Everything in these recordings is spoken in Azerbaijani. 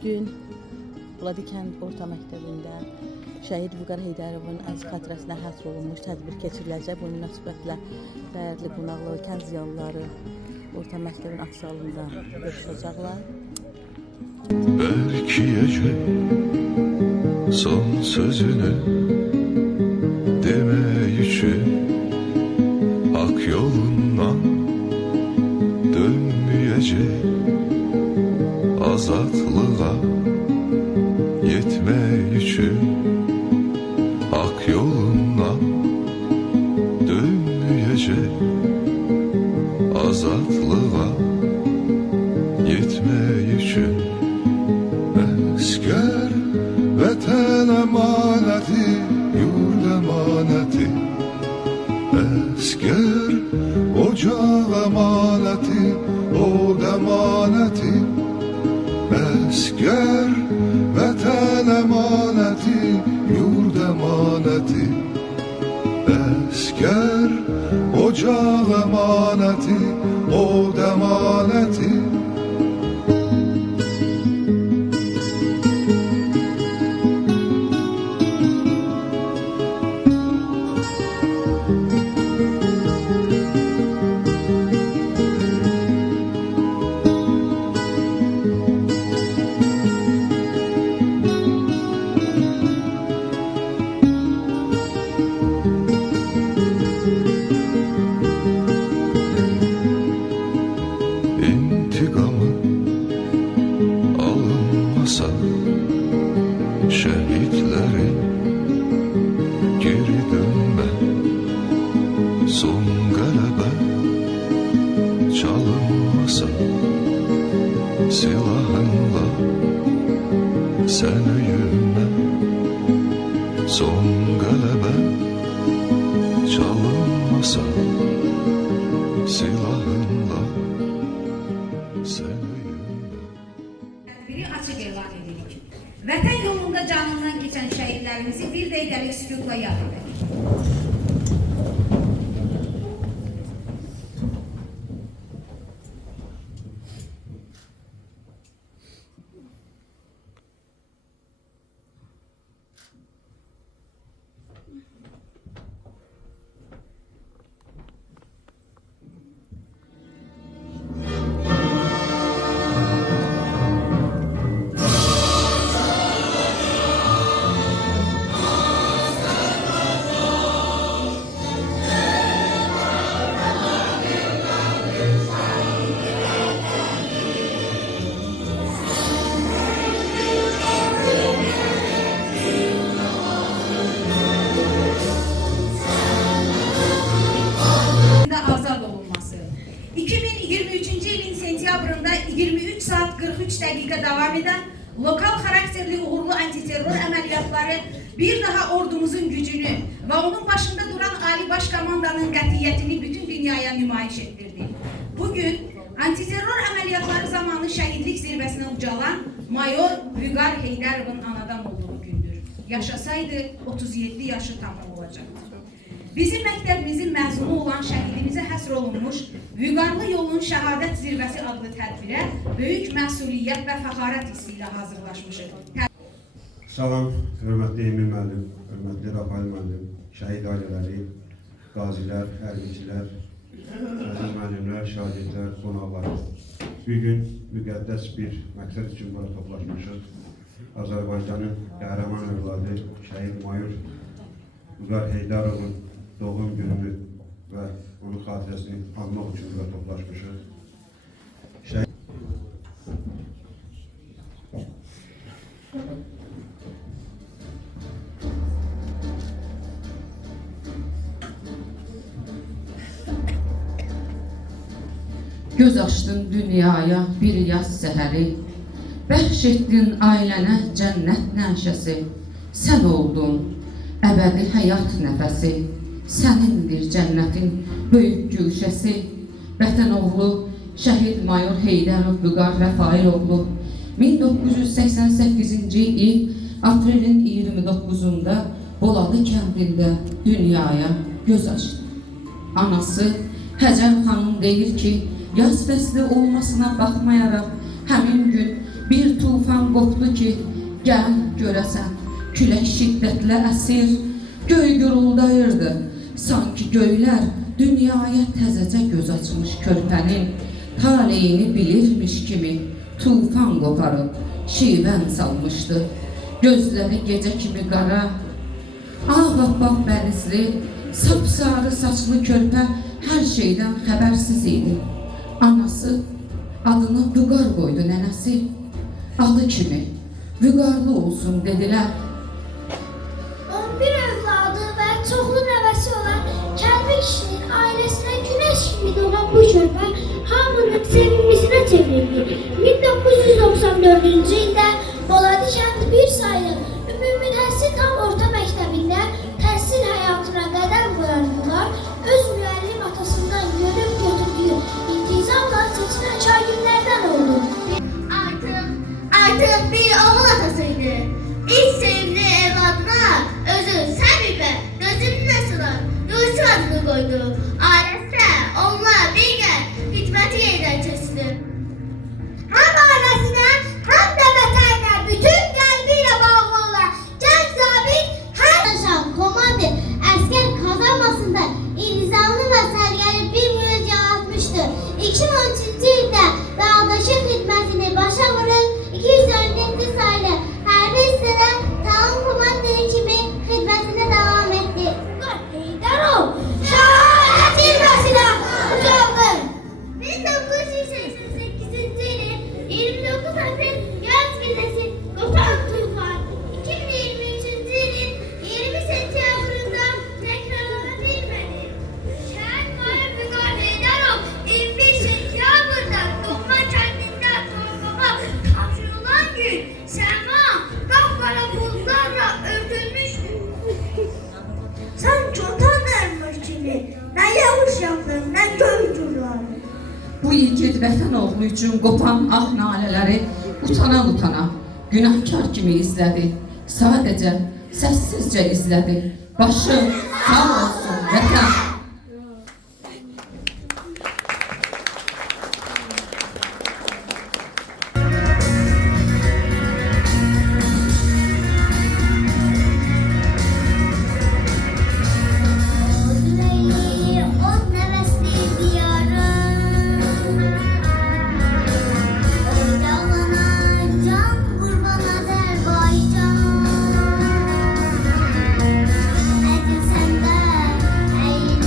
Bugün Vladikənd Orta Məktəbində Şəhid Vüqar Heydərovun əziz xatirəsinə həsr olunmuş tədbir keçiriləcək. Bu münasibətlə dəyərli qonaqlar, kənd ziyalıları Orta Məktəbin aksalında görüşəcəklər. Belkiyecek son sözünü demeyici hak yolundan dönmeyecek, azatlığa yetmeyici hak yolundan dönmeyecek, azatlığa yetmeyici. Esker vatan emaneti, yurt emaneti. Esker ocak emaneti, od emaneti. Esker vatan emaneti, yurt emaneti. Esker ocak emaneti, od emaneti. İntikamı alınmasa şehitlerin geri dönme, son galebe çalınmasa silahınla sen öyünme, son galebe çalınmasa silahınla Tədbiri açıq elan edirik. Vətən yolunda canından keçən şəhidlərimizi bir dəqiqəlik sükutla yad edək. Azad olunması. 2023 yılın sentyabrında 23 saat 43 dakika devam eden lokal karakterli uğurlu antiterör əməliyyatları bir daha ordumuzun gücünü ve onun başında duran Ali Başkomandanın qətiyyətini bütün dünyaya nümayiş ettirdi. Bugün antiterör əməliyyatları zamanı şəhidlik zirvesine ucalan Mayor Vüqar Heydərovun anadan olduğu gündür. Yaşasaydı 37 yaşı tamam olacaktı. Bizim məktəbimizin məzunu olan şəhidimizə həsr olunmuş Vüqarlı Yolun Şəhadət Zirvəsi adlı tədbirə böyük məsuliyyət və fəxarət hissi ilə hazırlaşmışıq. Salam, hörmətli Emin müəllim, hörmətli Rafael müəllim, şəhid ailələri, qazilər, hərbçilər, əziz müəllimlər, şagirdlər, qonaqlar. Bugün müqəddəs bir məqsəd üçün bura toplaşmışıq. Azərbaycanın qəhrəman övladı şəhid Mayor Vüqar Heydərovun doğum gününü ve onun xatirəsini anmaq üçün burada toplaşmışıq. Göz açdın dünyaya bir yaz səhəri, bəxş etdin ailənə cənnət nəşəsi, sən oldun əbədi həyat nəfəsi, sənindir cənnətin böyük gülşəsi. Vətən oğlu şəhid Mayor Heydərov Vüqar Rəfailoğlu 1988-ci il aprelin 29'unda Bolalı kəndində dünyaya göz açdı. Anası Həcər xanım deyir ki, yaz fəsli olmasına baxmayaraq həmin gün bir tufan qopdu ki, gəl görəsən, külək şiddətlə əsir, göy guruldayırdı. Sanki göylər dünyaya təzəcə göz açmış körpənin taleyini bilirmiş kimi tufan qoparıb şivən salmışdı. Gözləri gecə kimi qara, ağappaq bənizli, sapsarı saçlı körpə hər şeydən xəbərsiz idi. Anası adını Vüqar qoydu nənəsi. Adı kimi Vüqarlı olsun dedilər. 11 övladı və çoxlu nəvəsi olan Kəlbi kişinin ailəsinə güneş kimi doğan bu körpə hamının sevimlisine çevrildi. 1994-cü ildə Boladi kənd bir sayılı ümumi təhsil tam orta məktəbində təhsil həyatına qədəm qoyanlar öz müəllim atasından görüb götürdüyü intizamla seçilən şagirdlərdən oldu. Artık bir oğul atasıydı. İlk sevimli evladına özü Səbibə gözünün əsılan Yusuf adını koydu. Ailesi onunla birgə hizmeti yerine keçdi. Hem ailesine hem de vətənə bütün qəlbiyle bağlı olan gənc zabit hem yaşam komandir əskər kazanmasında intizamlı ve sərgəli bir müracaat atmıştır. 2013-cü ildə dağdaşı xidmətini başa vurub 247 sayılı hərbi hissədə taun komandiri kimi xidmətinə davam etdi. Heydarov, şəhadət zirvəsinə ucaldı. 1988 ilin 29 April yaz vizesi Kopan Tufan. 2023 ilin 20 Sentyabr'ında tekrarlanabilmedi. Şehit Muharrem Vüqar Heydarov 21 Sentyabr'da Doğma kendinde sorguma tapşırılan gün sema kapkara bulutlarla örtülmüştü. Sanki utanırmış kimi, nə yağış yağdır, nə göy gurlar. Bu igid vətən oğlu üçün qopan ah nalələri utana günahkar kimi izlədi. Sadəcə səssizcə izlədi. Başı sağ olsun vətən. Yüreği ot nevesli diyarım. Ocağına can kurban Azerbaycan. Edilsen de eğil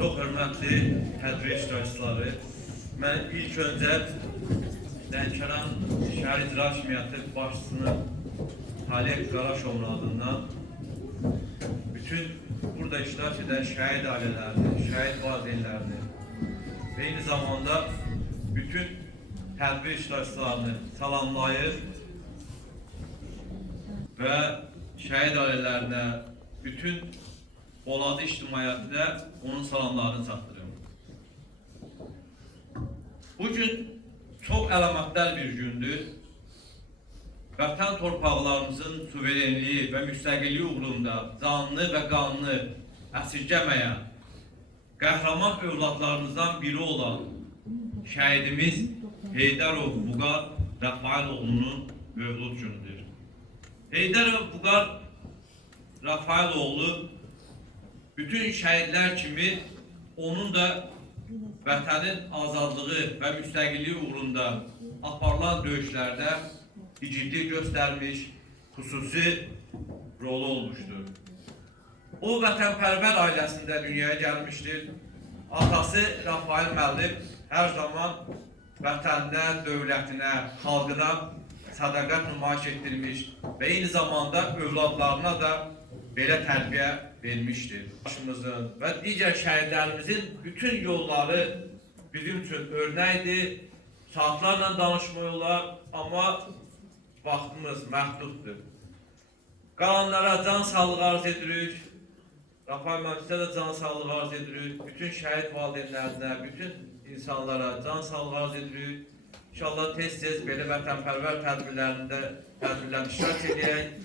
Çox hörmətli tədbir iştirakçıları, mən ilk öncə Lənkəran Şəhər İcra Hakimiyyəti başçısını Talib Qaraşovun adından bütün burada iştirak edən şəhid ailələrini, şəhid valideynlərini və eyni zamanda bütün tədbir iştirakçılarını salamlayır və şəhid ailələrinə, bütün Boladı ictimaiyyətinə onun salamlarını çatdırıyorum. Bugün çox əlamətdar bir gündür. Vətən torpaqlarımızın suverenliyi və müstəqilliyi uğrunda canlı və qanlı əsirgəməyən qəhrəman övladlarımızdan biri olan şəhidimiz Heydərov Vüqar Rəfailoğlu'nun mövlud günüdür. Heydərov Vüqar Rəfailoğlu bütün şəhidlər kimi onun da vətənin azadlığı və müstəqilliyi uğrunda aparılan döyüşlərdə igidlik göstərmiş, xüsusi rolu olmuşdur. O vətənpərvər ailəsində dünyaya gəlmişdir. Atası Rafail müəllim hər zaman vətəninə, dövlətinə, xalqına sədaqət nümayiş etdirmiş və eyni zamanda övladlarına da belə tərbiyə vermişdir. Başımızın və digər şəhidlərimizin bütün yolları bizim üçün örnəkdir. Saatlarla danışmaq olar, amma vaxtımız məhduddur. Qalanlara can sağlığı arz edirik. Rafael müəllimə də can sağlığı arz edirik. Bütün şəhid valideynlərinə, bütün insanlara can sağlığı arz edirik. İnşallah tez-tez belə vətənpərvər tədbirlərində iştirak edək.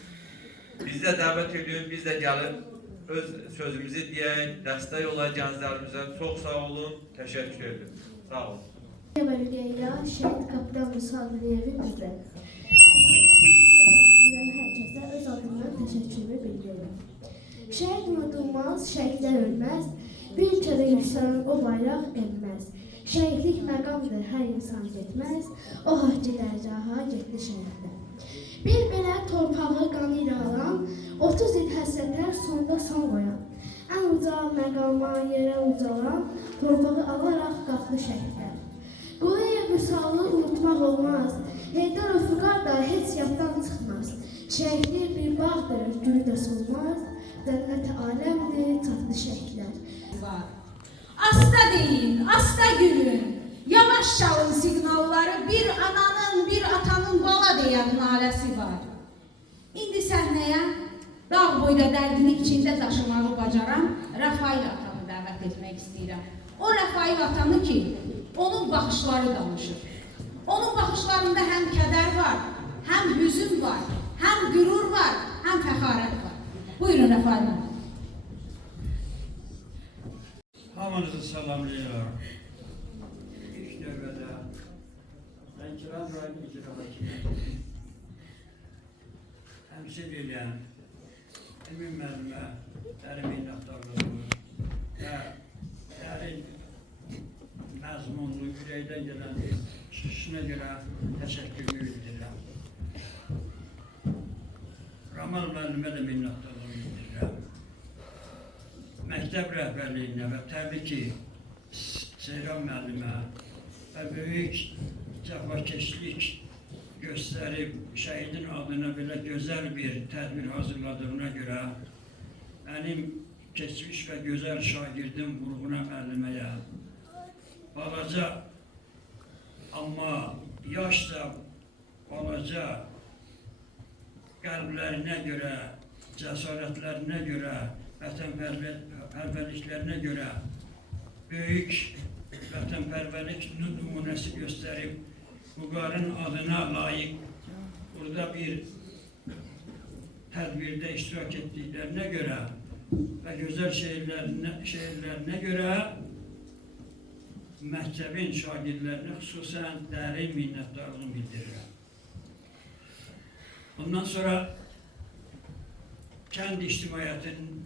Biz də dəvət edirik, biz də gəlib öz sözümüzü deyək, dəstək olaq gənclərimizə. Çox sağ olun, təşəkkür edirəm. Sağ olun. Bölgəyə şəhid kapitan Musaviyevi bizə. Hər kəsə öz adından təşəkkürümü bildirirəm. Şəhid unudulmaz, şəhidlər ölməz, bir kərə yüksələn o bayraq enməz. Şəhidlik məqamdır, hər insan getməz, o haqq dərgaha getdi şəhidlər. Bir belə torpağı qanı ilə alan, 30 il həsrətlər sonda son qoyan, ən uca məqama yerə ucalan, torpağı alaraq qalxdı şəhidlər. Quleyə vüsalı unutmaq olmaz, Heydərov Vüqar da heç yaddan çıxmaz. Şəhidlik bir bağdır, gülü də solmaz, cənnət-i aləmdir, çatdı şəhidlər. Asta deyin, asta gülün. Yavaş çalın siqnalları, bir ananın, bir atanın bala deyən naləsi var. İndi səhnəyə dağ boyda dərdini içində daşımağı bacaran Rafail atanı dəvət etmək istəyirəm. O Rafail atanı ki, onun baxışları danışır. Onun baxışlarında həm kədər var, həm hüzün var, həm qürur var, həm fəxarət var. Buyurun Rafail atanı. Hamınızı salamlayıram. İlk növbədə Lənkəran rayon icra hakimiyyəti təmsil edən Emin müəllimə dərin minnətdarlığımı və dərin məzmunlu, ürəkdən gələn çıxışına görə təşəkkürümü bildirirəm. Ramal müəllimə də minnətdarlığımı bildirirəm. Məktəb rəhbərliyinə və təbii ki, Seyran müəllimə və böyük cəfakeşlik göstərib şəhidin adına belə gözəl bir tədbir hazırladığına görə mənim keçmiş və gözəl şagirdim Vurğuna müəlliməyə balaca, amma yaşca balaca qəlblərinə görə, cəsarətlərinə görə, vətənpərvərliklərinə görə böyük vətənpərvərlik nümunəsi göstərib Vüqarın adına layiq burada bir tədbirdə iştirak etdiklərinə görə və gözəl şeirlərinə görə məktəbin şagirdlərinə xüsusən dərin minnətdarlığımı bildirirəm. Ondan sonra kənd ictimaiyyətinin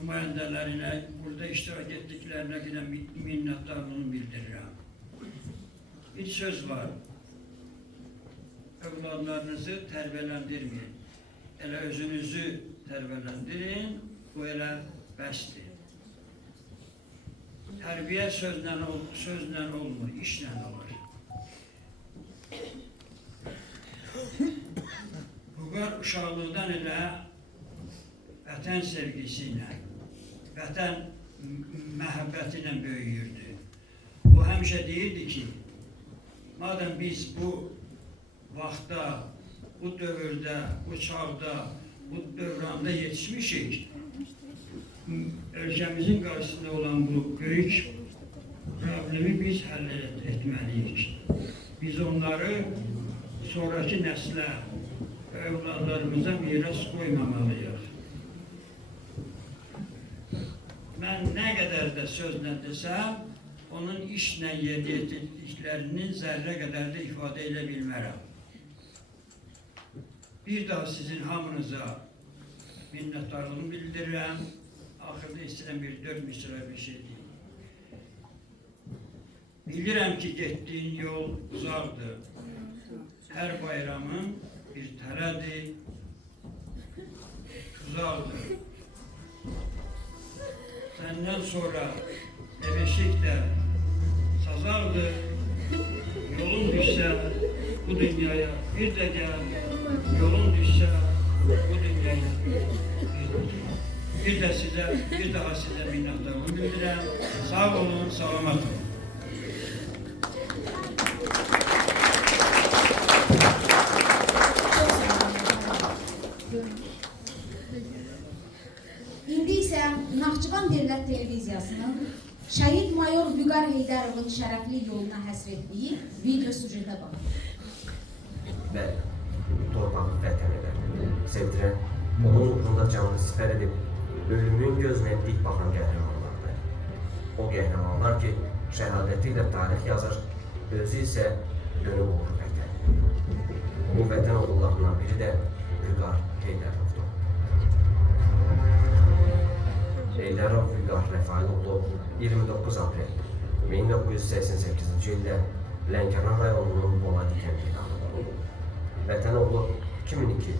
nümayəndələrinə, burada iştirak etdiklərinə qədər minnətdarlığımı bildirirəm. Bir söz var, övladlarınızı tərbiyələndirməyin, elə özünüzü tərbiyələndirin, bu elə bəsdir. Tərbiyə sözlə olmur, işlə olur. Vüqar uşaqlıqdan elə vətən sevgisi ilə, vətən məhəbbəti ilə böyüyürdü. O həmişə deyirdi ki, madem biz bu vaxtda, bu dövrdə, bu çağda, bu dövranda yetişmişik, ölkəmizin qarşısında olan bu böyük problemi biz həll etməliyik. Biz onları sonraki nəslə, övladlarımıza miras qoymamalıyıq. Mən nə qədər də sözlə desəm, onun işlə yerinə yetirdiklərinin zərrə qədər də ifadə edə bilmərəm. Bir daha sizin hamınıza minnətdarlığımı bildirirəm. Axırda istəyirəm bir 4 misra bir şey deyim. Bilirəm ki, getdiyin yol uzaqdır. Hər bayramın bir tərədir, uzaqdır. Səndən sonra ebeşik də sazardır. Yolun düşsə bu dünyaya bir də gəl, yolun düşsə bu dünyaya bir də gəl. Bir daha sizə minnətdarlığımı bildirəm. Sağ olun, salamat olun. İndi isə Naxçıvan Dövlət Televiziyasının Şəhid Mayor Vüqar Heydərovun şərəfli yoluna həsr etdiyi video süjetə baxın. Və torpağı vətən edər, sevdirən, onun uğrunda canını sipər edib, ölümün gözünə dik baxan qəhrəmanlardır. O qəhrəmanlar ki, şəhadəti ilə tarix yazır, özü isə dönüb olur vətən. Bu vətən oğullarından biri də Vüqar Heydərovdur. Heydərov Vüqar Rəfail oğlu 29 aprel 1988-ci ildə Lənkəran rayonunun Boladi kəndində anadan olub. Vətən oğlu 2002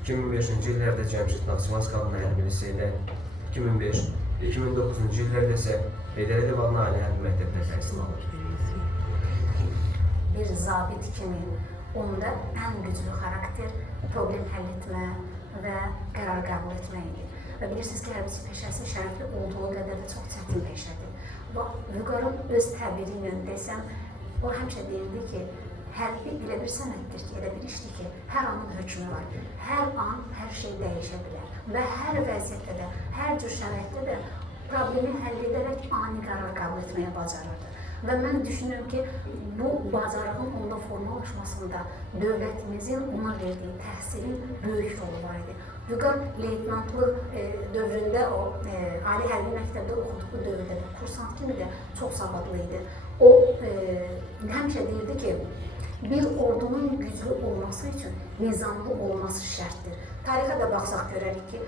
2005-ci illərdə Cəmşid Naxçıvanski adına hərbi liseyidə, 2005-2009-cu illərdə isə Heydər Əliyev adına ali hərbi məktəbdə təhsil alır. Bir zabit kimi onda ən güclü xarakter problem həll etmə və qərar qəbul etmə idi. Və bilirsiniz ki, hərbiçi peşəsi şərəfli olduğu qədər də çox çətin peşədir. Vüqarın öz təbiri ilə desəm, o həmişə deyildi ki, hərbi elə bir sənətdir ki, elə bir işdir ki, hər anın hökmü var. Hər an hər şey dəyişə bilər və hər vəziyyətdə də, hər cür şəraitdə də problemi həll edərək ani qərar qəbul etməyə bacarırdı. Və mən düşünürüm ki, bu bacarığın onda formalaşmasında dövlətimizin ona verdiyi təhsilin böyük rolu var idi. Vüqar leytenantlıq dövründə, o ali hərbi məktəbdə oxuduğu dövrdə də kursant kimi də çox savadlı idi. O həmişə deyirdi ki, bir ordunun güclü olması üçün nizamlı olması şərtdir. Tarixə də baxsaq görərik ki,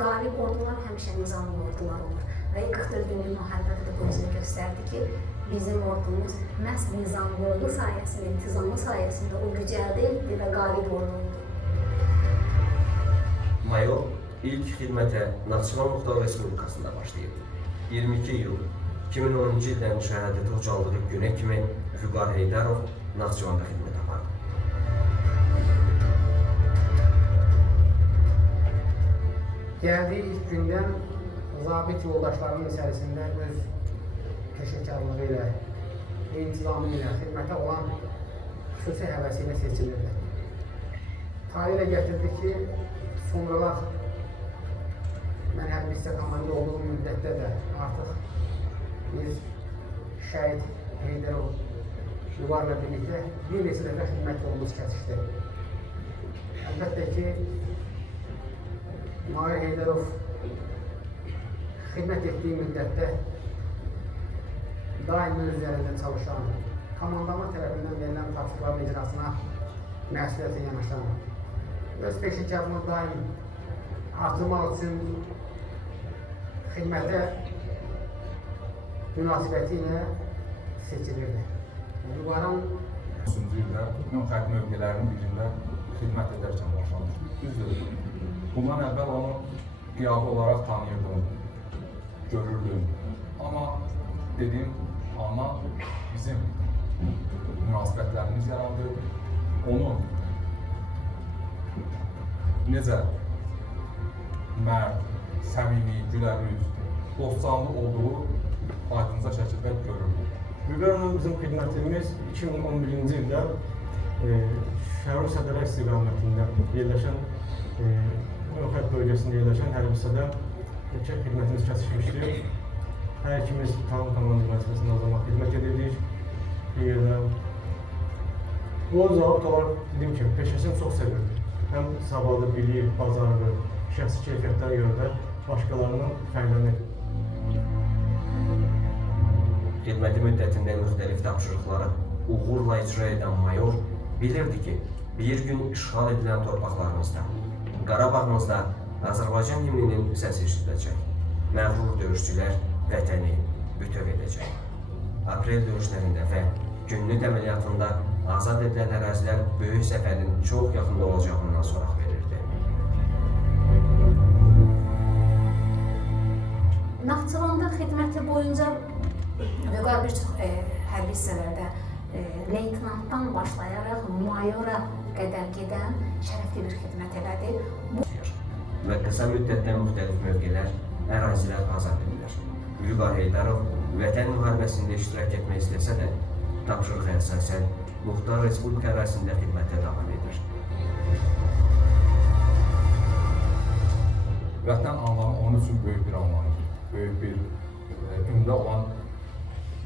qalib ordular həmişə nizamlı ordular olur. Və 44 günlük müharibədə də bu özünü göstərdi ki, bizim ordumuz məhz nizamlılığı sayəsində, intizamı sayəsində o gücü əldə etdi və qalib ordu oldu. Mayor ilk xidmətə Naxçıvan Muxtar Respublikasında başlayıb. 22 iyul 2010-cu ildən şəhadəti ucaldığı günə kimi Vüqar Heydərov Naxçıvanda xidmət apardı. Gəldiyi ilk gündən zabit yoldaşlarının içərisində öz peşəkarlığı ilə, intizamı ilə, xidmətə olan xüsusi həvəsi ilə seçilirdi. Tarihlə gətirdi ki, sonralar mən hərbi hissə komanda olduğum müddətdə də artıq biz Şəhid Heydərov Vüqarla birlikdə bir neçə dəfə xidmət yolumuz kəsişdi. Əlbəttə ki, Mayor Heydərov xidmət etdiyi müddətdə daimi öz üzərində çalışan, komandama tərəfindən verilən tapşırıqların icrasına məsuliyyətlə yanaşan, öz peşəkarlığını daim artırmaq üçün xidmətə münasibəti ilə seçilirdi. Vüqarın 30-cu ildə mən xətt mövqelərinin birində xidmət edərkən başlamışdım. Düzdür. Bundan əvvəl onu qiyabi olaraq tanıyırdım, görürdüm. Amma dediyim ana bizim münasibətlərimiz yarandı. Onun necə mərd, səmimi, gülərüz, dostcanlı olduğu aydınca şəkildə görülür. Vüqarla bizim xidmətimiz 2011-ci ildə Şərur Sədərə istiqamətində yerləşən, Öxət bölgəsində yerləşən hərbi hissədə xidmətimiz kəsişmişdir. Hər ikimiz tam komandir vəzifəsində o zaman xidmət edirdik bir yerdə. O zaman olaraq dediyim kimi, peşəsini çox sevirdi. Həm savadı, bilir, bacarığı, şəxsi keyfiyyətlərə görə də başqalarının fərqlənir. Xidməti müddətində müxtəlif tapşırıqları uğurla icra edən mayor bilirdi ki, bir gün işğal edilən torpaqlarımızda, Qarabağımızda Azərbaycan himninin səsi eşidiləcək. Məğrur döyüşçülər vətəni bütöv edəcək. Aprel döyüşlərində və günlük əməliyyatında azad edilən ərazilər böyük zəfərin çox yaxında olacağından soraq verirdi. Naxçıvanda xidməti boyunca Vüqar bir çox hərbi hissələrdə leytenantdan başlayaraq mayora qədər gedən şərəfli bir xidmət elədi. Və qısa müddətdə müxtəlif mövqelər, ərazilər azad edilir. Vüqar Heydarov vətən müharibəsində iştirak etmək istəsə də, tapşırığa əsasən Muxtar Respublika ərazisində xidmətə davam edir. Vətən anlamı onun üçün böyük bir anlamıdır, böyük bir gündə olan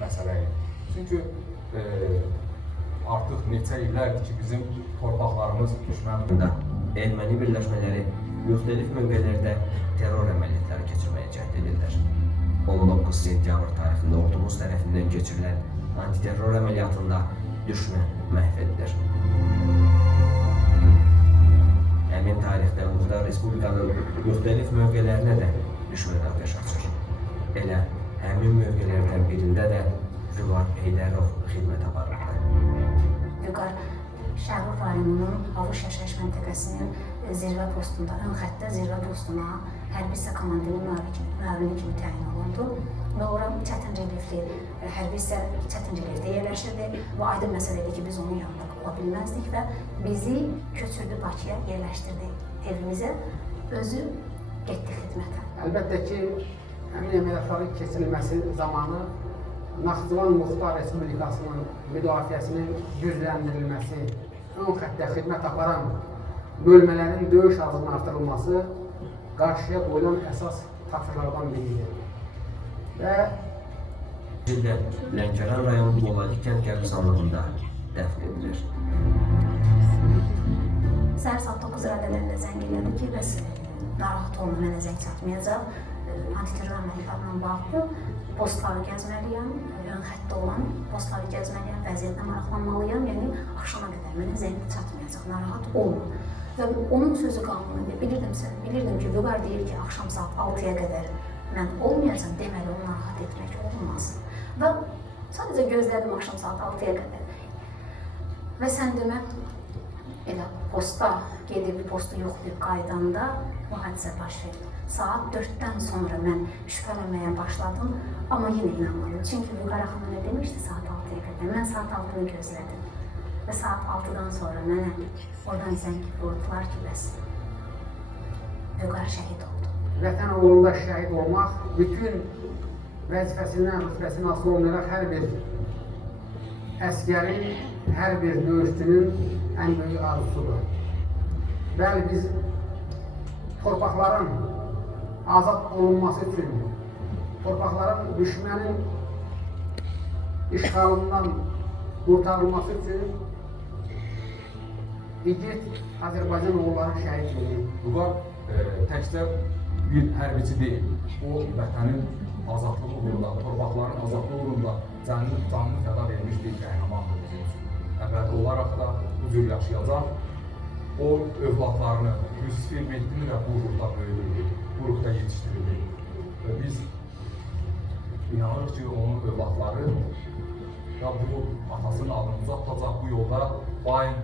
məsələdir. Çünki artıq neçə illərdir ki, bizim torpaqlarımız düşmənində erməni birləşmələri müxtəlif mövqelərdə terror əməliyyatları keçirməyə cəhd edirlər. 19 sentyabr tarixində ordumuz tərəfindən keçirilən antiterror əməliyyatında düşmən məhv edilir. Həmin tarixdə Muxtar Respublikanın müxtəlif mövqələrinə də düşmən atəş açır. Elə həmin mövqelərdən birində də Vüqar Heydərov xidmət aparırdı. Vüqar Şərur rayonunun Havuş yaşayış məntəqəsinin zirvə postunda, ön xəttdə zirvə postuna hərbi hissə komandiri müavini kimi təyin olundu və ora çətin relyefli, hərbi hissə çətin relyefdə yerləşirdi və aydın məsələdir ki, biz onun yanında ola bilməzdik və bizi köçürdü Bakıya, yerləşdirdi evimizə, özü getdi xidmətə. Əlbəttə ki, həmin əməliyyatların keçirilməsi zamanı Naxçıvan Muxtar Respublikasının müdafiəsinin gücləndirilməsi, ön xəttdə xidmət aparan bölmələrin döyüş hazırlığının artırılması qarşıya qoyulan əsas tapşırıqlardan biridir. Və ildə Lənkəran rayonu Bolali kənd qəbirstanlığında dəfn edilir. Səhər saat 9 radələrində zəng elədi ki, bəs narahat olma, mənə zəng çatmayacaq. Antiterror əməliyyatlarla bağlı postları gəzməliyəm, ön xəttdə olan postları gəzməliyəm, vəziyyətlə maraqlanmalıyam, yəni axşama qədər mənə zəng çatmayacaq, narahat olma. Və onun sözü qanununda bilirdim ki, Vüqar deyir ki, axşam saat 6-ya qədər mən olmayacam, deməli onu narahat etmək olmaz. Və sadəcə gözlədim axşam saat 6-ya qədər. Və sən demə, elə posta gedib, postu yoxlayıb qaydanda bu hadisə baş verdi. Saat 4-dən sonra mən şübhələnməyə başladım, amma yenə inanmadım. Çünki Vüqar xanım nə demişdi saat 6-ya qədər? Mən saat 6-nı gözlədim. Və saat 6-dan sonra mənə oradan zəng vurdular ki, bəs Vüqar şəhid oldu. Vətən uğrunda şəhid olmaq bütün vəzifəsindən, rütbəsindən asılı olmayaraq hər bir əskərin, hər bir döyüşçünün ən böyük arzusudur. Bəli, biz torpaqların azad olunması üçün, torpaqların düşmənin işğalından qurtarılması üçün igid Azərbaycan oğulları şəhid verir. Vüqar təkcə bir hərbici deyil, o vətənin azadlığı uğrunda, torpaqların azadlığı uğrunda canını fəda vermiş bir qəhrəmandır bizim üçün. Əbədi olaraq da bu cür yaşayacaq. O övladlarını Yusif Mehdini və bu ruhda böyüdürdü, bu ruhda yetişdirildi. Və biz inanırıq ki, onun övladları ya bu atasının adını uzatacaq, bu yolda daim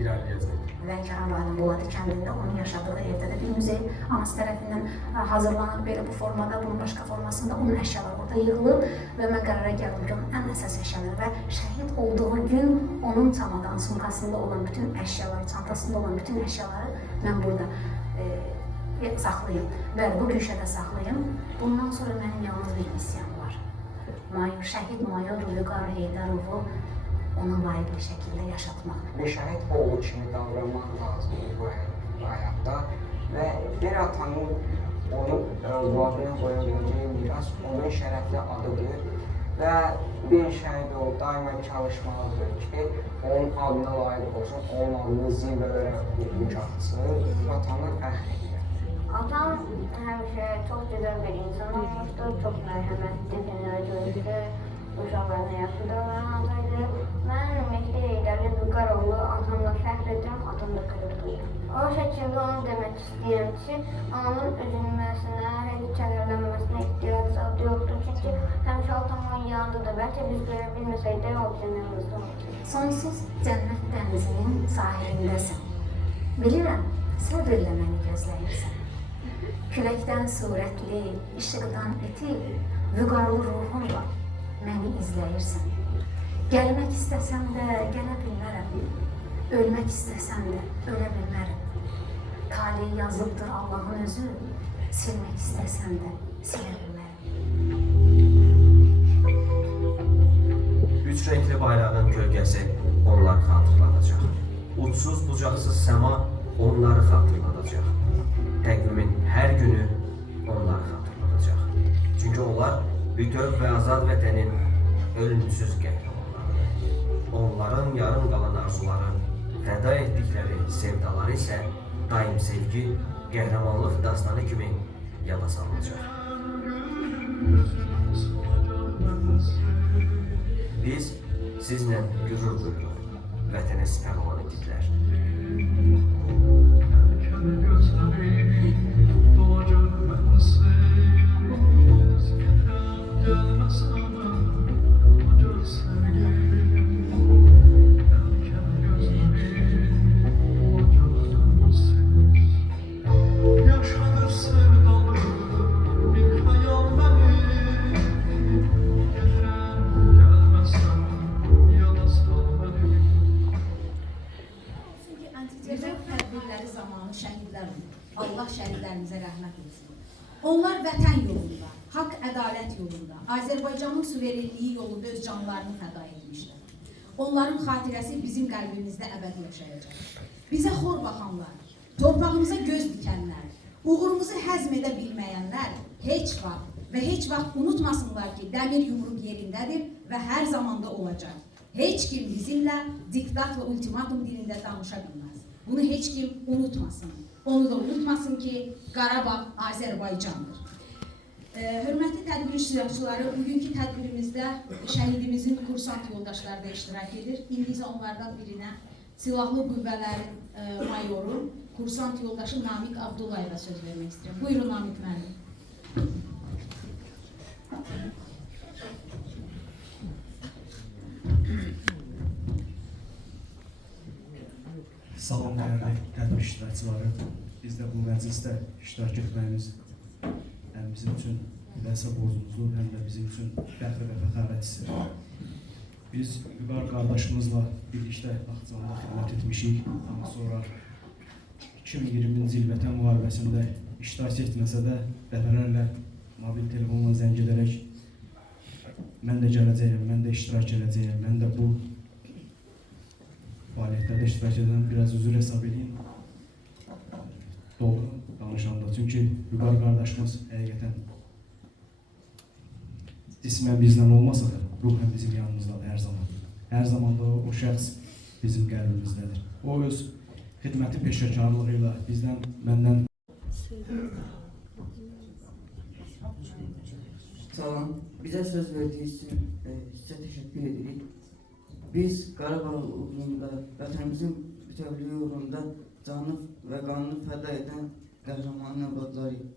irəliləyəcək. Lənkəran rayonunun Buladı kəndində onun yaşadığı evdə də bir muzey anası tərəfindən hazırlanıb belə bu formada, bunun başqa formasında onun əşyaları orada yığılıb və mən qərara gəldim ki, onun ən əsas əşyaları və şəhid olduğu gün onun çamadan, sumkasında olan bütün əşyaları, çantasında olan bütün əşyaları mən burada saxlayım. Bəli, bu güşədə saxlayım. Bundan sonra mənim yalnız bir missiyam var. Şəhid mayor Vüqar Heydarovu onun layiqli şəkildə yaşatmaq. Bir şəhid oğlu kimi davranmaq lazımdır bu həyatda və bir atanın onun övladına qoya biləcəyi miras onun şərəfli adıdır və bir şəhid o daima çalışmalıdır ki, onun adına layiq olsun, onun adını zirvələrə uçatsın, vatanı fəxr edir. Atam həmişə çox gözəl bir insan olmuşdur, çox mərhəmətli, dünyaya görüşlü, uşaqlarına yaxşı davranacaqdı. Mən Mehdi Heydərli Vüqaroğlu atamla fəxr edirəm, atamla qürur duyuram. O şəkildə onu demək istəyirəm ki, onun üzülməsinə, heç kədərlənməsinə ehtiyac yoxdur. Çünki həmişə atamın yanındadır. Bəlkə biz görə bilməsəkdə o bizim yanımızda olacaq. Sonsuz cənnət dənizinin sahilindəsən. Bilirəm, səbirlə məni gözləyirsən. Küləkdən surətli, işıqdan itil, vüqarlı ruhunla məni izləyirsən. Gəlmək istəsəm də gələ bilmərəm, ölmək istəsəm də ölə bilmərəm. Taleyi yazıbdır Allahın özü, silmək istəsəm də silə bilmərəm. Üç renkli bayrağın gölgəsi onları xatırladacaq. Uçsuz bucaqsız səma onları xatırladacaq. Təqvimin hər günü onları xatırladacaq. Çünki onlar bütöv və azad vətənin ölümsüz qəhrəmanlarıdır. Onların yarım qalan arzuları, fəda etdikləri sevdaları isə daim sevgi, qəhrəmanlıq dastanı kimi yada salınacaq. Biz sizlə qürur duyuruq, vətənə sipər olan igidlər. Allah şəhidlərimizə rəhmət etsin. Onlar vətən yolunda, haqq ədalət yolunda, Azərbaycanın suverenliyi yolunda öz canlarını fəda etmişlər. Onların xatirəsi bizim qəlbimizdə əbəd yaşayacaq. Bizə xor baxanlar, torpağımıza göz dikənlər, uğurumuzu həzm edə bilməyənlər heç vaxt unutmasınlar ki, dəmir yumruq yerindədir və hər zamanda olacaq. Heç kim bizimlə diktat və ultimatum dilində danışa bilməz. Bunu heç kim unutmasın. Onu da unutmasın ki, Qarabağ Azərbaycandır. Hörmətli tədbir iştirakçıları, bugünkü tədbirimizdə şəhidimizin kursant yoldaşları da iştirak edir. İndi isə onlardan birinə Silahlı Qüvvələrin mayoru, kursant yoldaşı Namiq Abdullayeva söz vermək istəyirəm. Buyurun Namiq müəllim. Salam dəyərli tədbir iştirakçıları. Biz də bu məclisdə iştirak etməyimiz həm bizim üçün vəsə borcumuzdur, həm də bizim üçün fəxr və fəxarət hissədir. Biz Vüqar qardaşımızla birlikdə Axçanda xidmət etmişik. Amma sonra 2020-ci il Vətən müharibəsində iştirak etməsə də dəfələrlə mobil telefonla zəng edərək mən də gələcəyəm, mən də iştirak edəcəyəm, mən də bu fəaliyyətlərdə iştirak edən biraz üzr hesab edeyim. Doğru danışanda. Çünki Vüqar qardaşımız həqiqətən cismən bizdən olmasa da ruhən bizim yanımızdadır hər zaman. Hər zaman da o şəxs bizim qəlbimizdədir. O öz xidməti peşəkarlığı ilə məndən Salam, bizə söz verdiyiniz üçün sizə təşəkkür edirik. Biz Qarabağ uğrunda, vətənimizin bütövlüyü uğrunda canı və qanını fəda edən qəhrəmanın övladlarıyıq.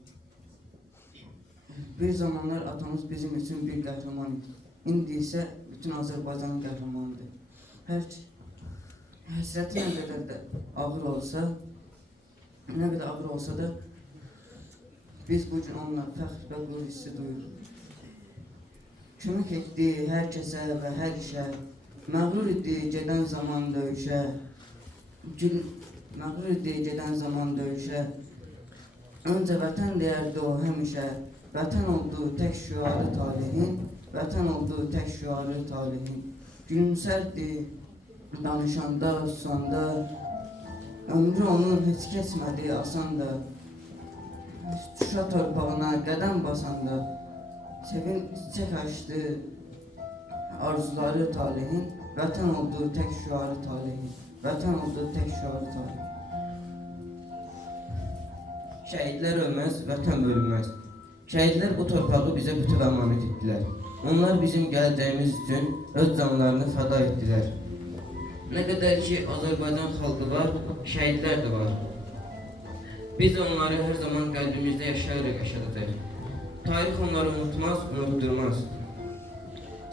Bir zamanlar atamız bizim üçün bir qəhrəman idi. İndi isə bütün Azərbaycanın qəhrəmanıdır. həsrəti nə qədər də ağır olsa, da biz bu gün onunla fəxr və qürur hissi duyuruq. Kömək etdi hər kəsə və hər işə, məğrur idi gedən zaman döyüşə, Öncə vətən deyərdi o həmişə, vətən oldu tək şüarı talihin, Gülümsərdi danışanda, susanda, ömrü onun heç keçmədi asanda, Şuşa torpağına qədəm basanda, çiçək açdı arzuları talihin, vətən oldu tək şüarı talihin. Şəhidlər ölməz, vətən bölünməz. Şəhidlər bu torpağı bizə bütöv əmanət etdilər. Onlar bizim gələcəyimiz üçün öz canlarını fəda etdilər. Nə qədər ki Azərbaycan xalqı var, şəhidlər də var. Biz onları hər zaman qəlbimizdə yaşadacaq. Tarix onları unutmaz, unutturmaz.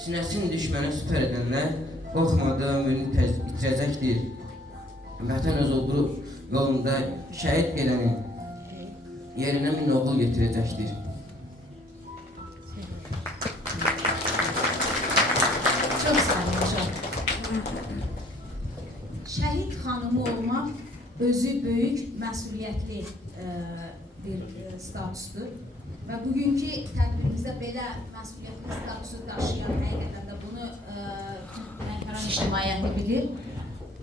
Sinəsini düşmənə süpər edənlər qorxmadan ömrünü itirəcəkdir. Vətən öz olduğu yolunda şəhid gələnin yerinə min oğul getirəcəkdir. Çok sağ olun hocam. Şəhid xanımı olmaq özü böyük məsuliyyətli bir statusdur. Və bugünkü tədbirimizdə belə məsuliyyətli statusu daşıyan həqiqətən də bunu Lənkəran ictimaiyyəti bilir.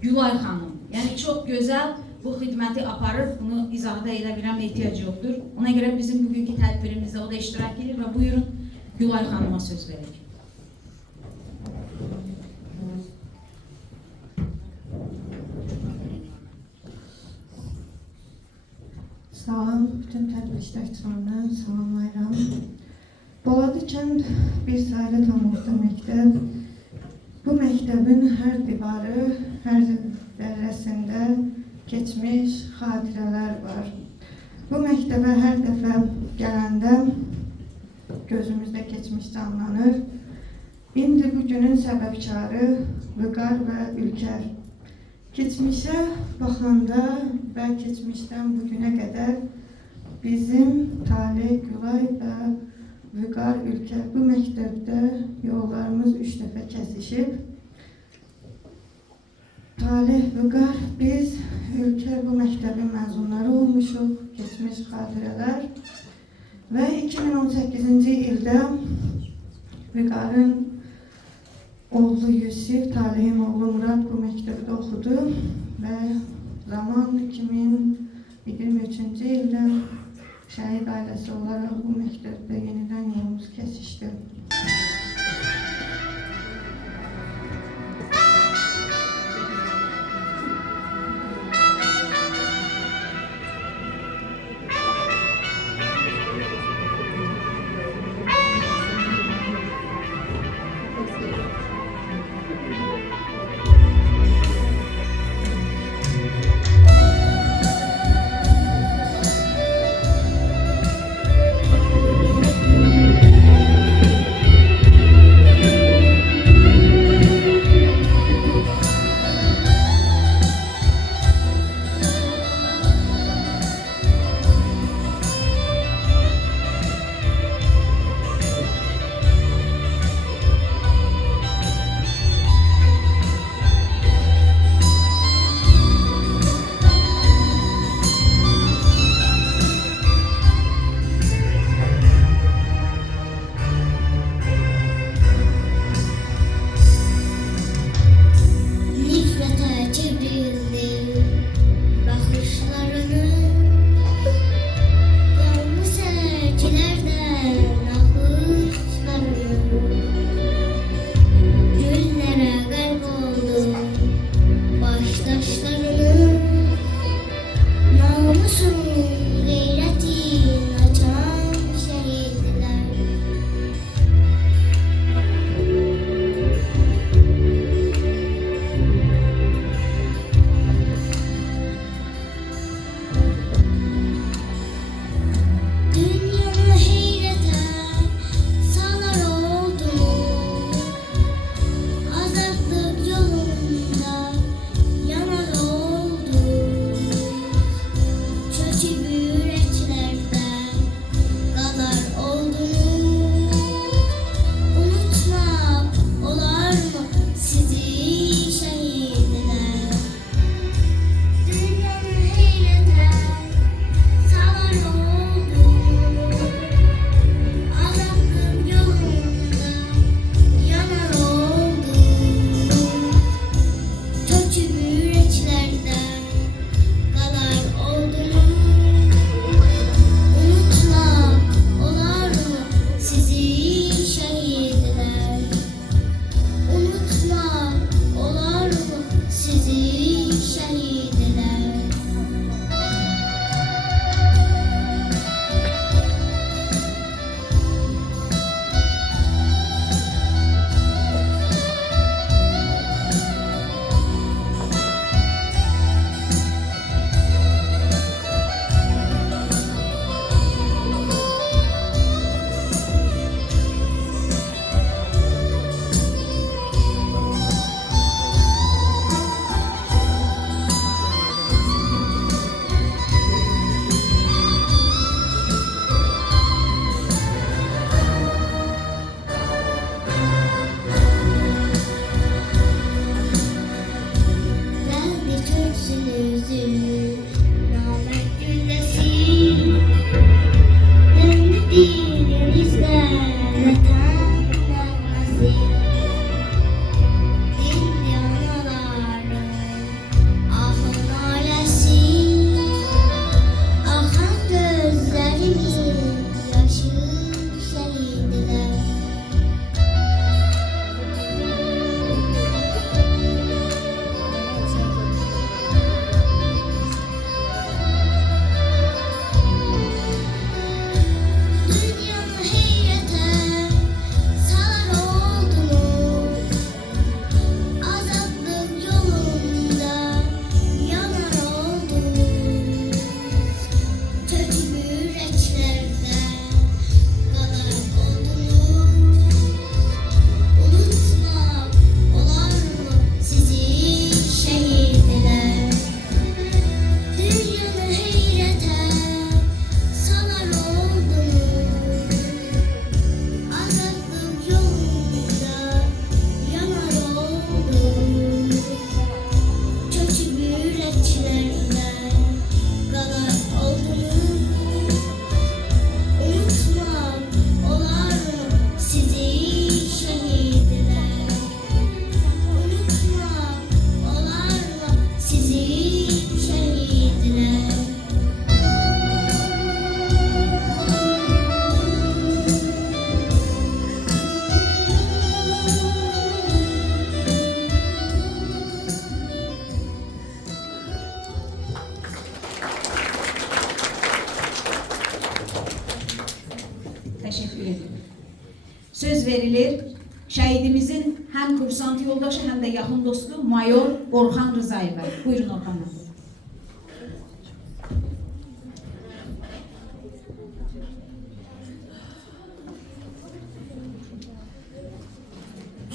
Gülay xanım. Yəni çox gözəl bu xidməti aparır. Bunu izahda edə bilən ehtiyac yoxdur. Ona görə bizim bugünkü tədbirimizdə o da iştirak edir və buyurun Gülay xanıma söz verək. Salam, bütün tədbir iştirakçılarına salamlayıram. Boladı kənd bir sayılı tam orta məktəb. Bu məktəbin hər divarı, hər zərrəsində keçmiş xatirələr var. Bu məktəbə hər dəfə gələndə gözümüzdə keçmiş canlanır. İndi bugünün səbəbkarı Vüqar və Ülkər. Keçmişə baxanda və keçmişdən bugünə qədər bizim Talih, Gülay və Vüqar, Ülkər bu məktəbdə yollarımız 3 dəfə kəsişib. Talih, Vüqar, biz Ülkər bu məktəbin məzunları olmuşuq, keçmiş xatirələr və 2018-ci ildə Vüqarın oğlu Yusif, Talihin oğlu Murad bu məktəbdə oxudu və zaman 2023-cü ildə şəhid ailəsi olaraq bu məktəbdə yenidən yolumuz kəsişdi. Teşekkür ederim. Söz verilir şəhidimizin həm kursant yoldaşı, həm də yaxın dostu Mayor Orxan Rızayevə. Buyurun Orxan Bey.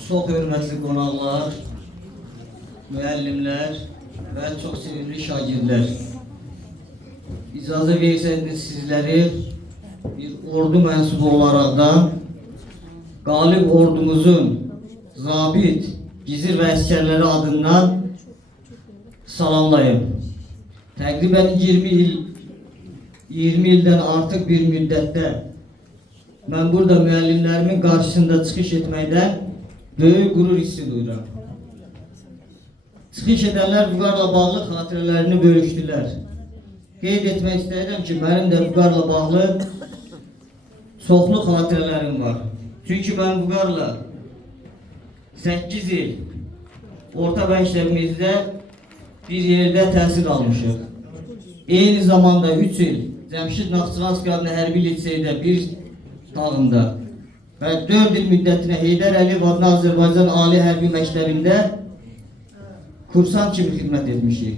Çox hörmətli qonaqlar, müəllimlər və çox sevimli şagirdlər. İcazə versəniz sizləri bir ordu mənsubu olaraqdan qalib ordumuzun zabit, gizir və əskərləri adından salamlayım. Təqribən 20 ildən artıq bir müddətdə mən burada müəllimlərimin qarşısında çıxış etməkdən böyük qürur hissi duyuram. Çıxış edənlər Vüqarla bağlı xatirələrini bölüşdülər. Qeyd etmək istəyirəm ki, mənim də Vüqarla bağlı çoxlu xatirələrim var. Çünki mən Vüqarla 8 il orta məktəbimizdə bir yerdə təhsil almışıq. Eyni zamanda 3 il Cəmşid Naxçıvan Qadın Hərbi Liseydə bir dağında və 4 il müddətinə Heydər Əliyev adına Azərbaycan Ali Hərbi Məktəbində kursant kimi xidmət etmişik.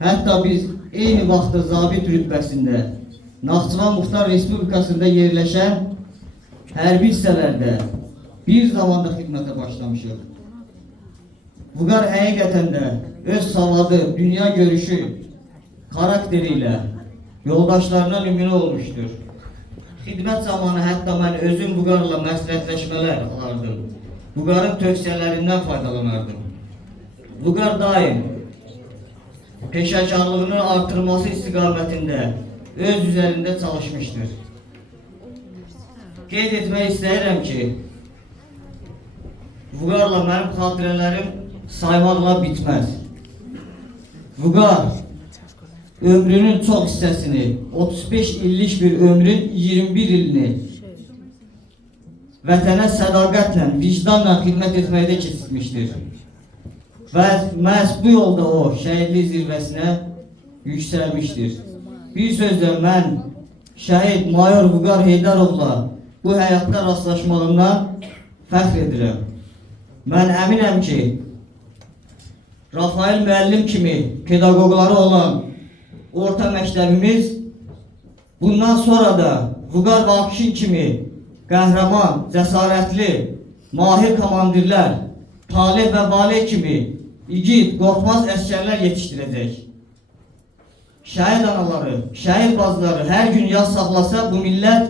Hətta biz eyni vaxtda zabit rütbəsində Naxçıvan Muxtar Respublikasında yerləşən hərbi hissələrdə bir zamanda xidmətə başlamışıq. Vüqar həqiqətən də öz savadı, dünya görüşü, xarakteri ilə yoldaşlarına nümunə olmuşdur. Xidmət zamanı hətta mən özüm Vüqarla məsləhətləşmələr alardım. Vüqarın tövsiyələrindən faydalanardım. Vüqar daim peşəkarlığını artırması istiqamətində öz üzərində çalışmışdır. Qeyd etmək istəyirəm ki, Vüqarla mənim xatirələrim saymaqla bitməz. Vüqar ömrünün çox hissəsini, 35 illik bir ömrün 21 ilini vətənə sədaqətlə, vicdanla xidmət etməkdə keçirmişdir. Və məhz bu yolda o şəhidlik zirvəsinə yüksəlmişdir. Bir sözlə mən şəhid Mayor Vüqar Heydarovla bu həyatda rastlaşmağımdan fəxr edirəm. Mən əminəm ki, Rafael müəllim kimi pedaqoqları olan orta məktəbimiz bundan sonra da Vüqar Vakişin kimi qəhrəman, cəsarətli, mahir komandirlər, Talib və Valeh kimi igid, qorxmaz əskərlər yetişdirəcək. Şəhid anaları, şəhid bacıları hər gün yaz saxlasa bu millət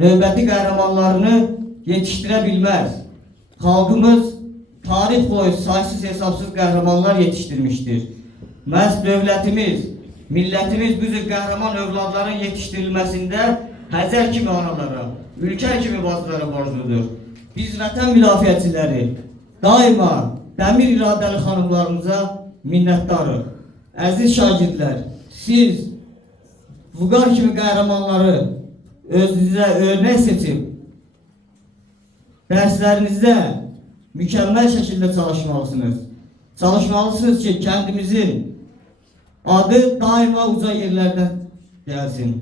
növbəti qəhrəmanlarını yetişdirə bilməz. Xalqımız tarix boyu saysız hesabsız qəhrəmanlar yetişdirmişdir. Məhz dövlətimiz, millətimiz bu cür qəhrəman övladların yetişdirilməsində Həzər kimi analara, Ülker kimi bacılara borcludur. Biz vətən müdafiəçiləri daima dəmir iradəli xanımlarımıza minnətdarıq. Əziz şagirdlər, siz Vüqar kimi qəhrəmanları özünüzə örnək seçib dərslərinizdə mükəmməl şəkildə çalışmalısınız. Çalışmalısınız ki, kəndimizin adı daima uca yerlərdən gəlsin.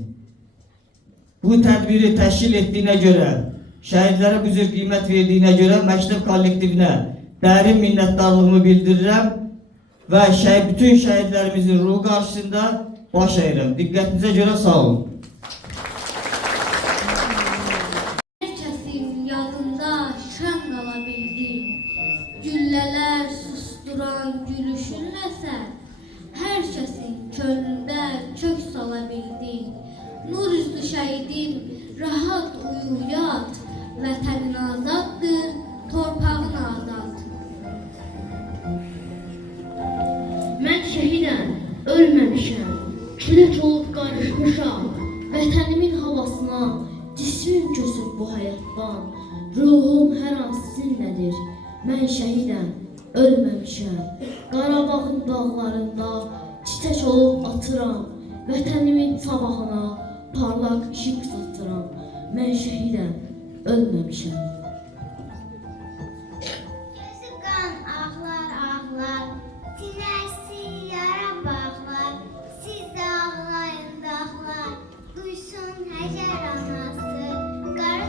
Bu tədbiri təşkil etdiyinə görə, şəhidlərə bu cür qiymət verdiyinə görə məktəb kollektivinə dərin minnətdarlığımı bildirirəm və bütün şəhidlərimizin ruhu qarşısında baş əyirəm. Diqqətinizə görə sağ olun. Herkesin yadında şən qala bildi. Güllələr susturan gülüşün nəsə, hər kəsin könlündə kök sala bildi. Nur üzlü şəhidin rahat uyu yat, vətənin azaddır, torpağın azad. Mən şəhidəm, ölməmişəm, külək olub qarışmışam. Vətənimin havasına cismim kösüb bu həyatdan. Ruhum hər an sizinlədir, mən şəhidəm, ölməmişəm. Qarabağın dağlarında çiçək olub atıram. Vətənimin sabahına parlaq işıq satıram. Mən şəhidəm, ölməmişəm. Gözü qan ağlar ağlar, sinəsi yara bağlar. Siz də ağlayın dağlar, duysun Həcər anası. Qarı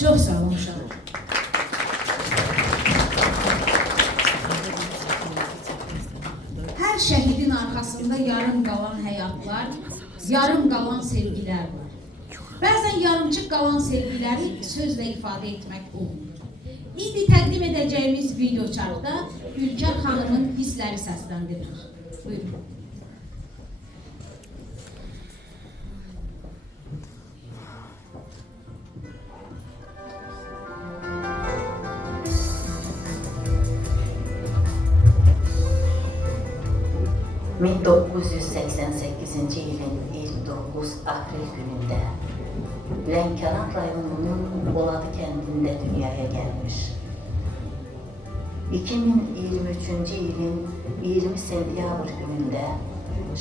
Çox sağ olun uşaqlar. Hər şəhidin arxasında yarım qalan həyatlar, yarım qalan sevgilər var. Bəzən yarımçıq qalan sevgiləri sözlə ifadə etmək olmur. İndi təqdim edəcəyimiz videoçartda Ülkər xanımın hissləri səsləndirilir. Buyurun. ...1988 ilin 29 April günündə Lənkəran rayonunun Oladı kəndində dünyaya gəlmiş. 2023 ilin 20 sentyabr günündə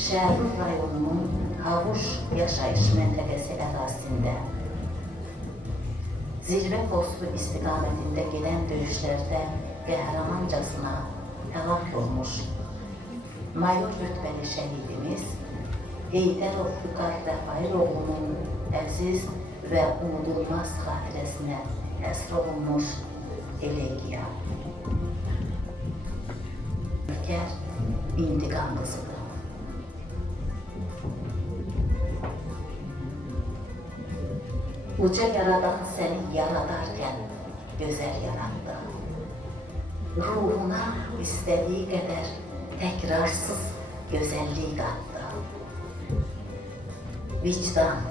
Şərur rayonunun Havuş yaşayış məntəqəsi ərazisində Zirvə postu istiqamətində gedən döyüşlərdə qəhrəmancasına həlak olmuş mayor rütbəli şəhidimiz Heydərov Vüqar Rəfailoğlu'nun əziz və unudulmaz xatirəsinə həsr olunmuş elegiya. Ülkər intiqam qızıdır. Uca yaradan səni yaradarkən gözəl yarattı. Ruhuna istədiyi qədər təkrarsız gözəllik qatdı. Vicdan,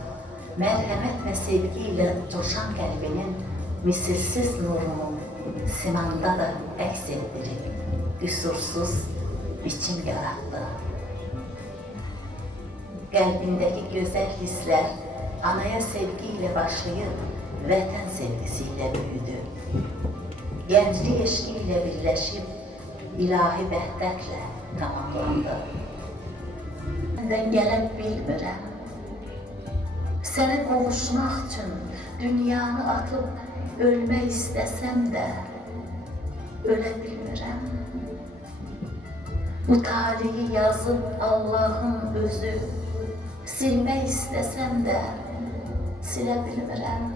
mərhəmət və sevgi ilə coşan qəlbinin misilsiz nurunu simanda da əks etdirib, qüsursuz biçim yarattı. Qəlbindəki gözəl hisslər anaya sevgi ilə başlayıb, vətən sevgisi ilə böyüdü. Gənclik eşqi ilə birləşib, ilahi vəhdətlə tamamlandı. Səndən gələ bilmirəm. Sənə qovuşmaq üçün dünyanı atıb ölmək istəsəm də ölə bilmirəm. Bu tarihi yazıb Allahın özü silmək istəsəm də silə bilmirəm.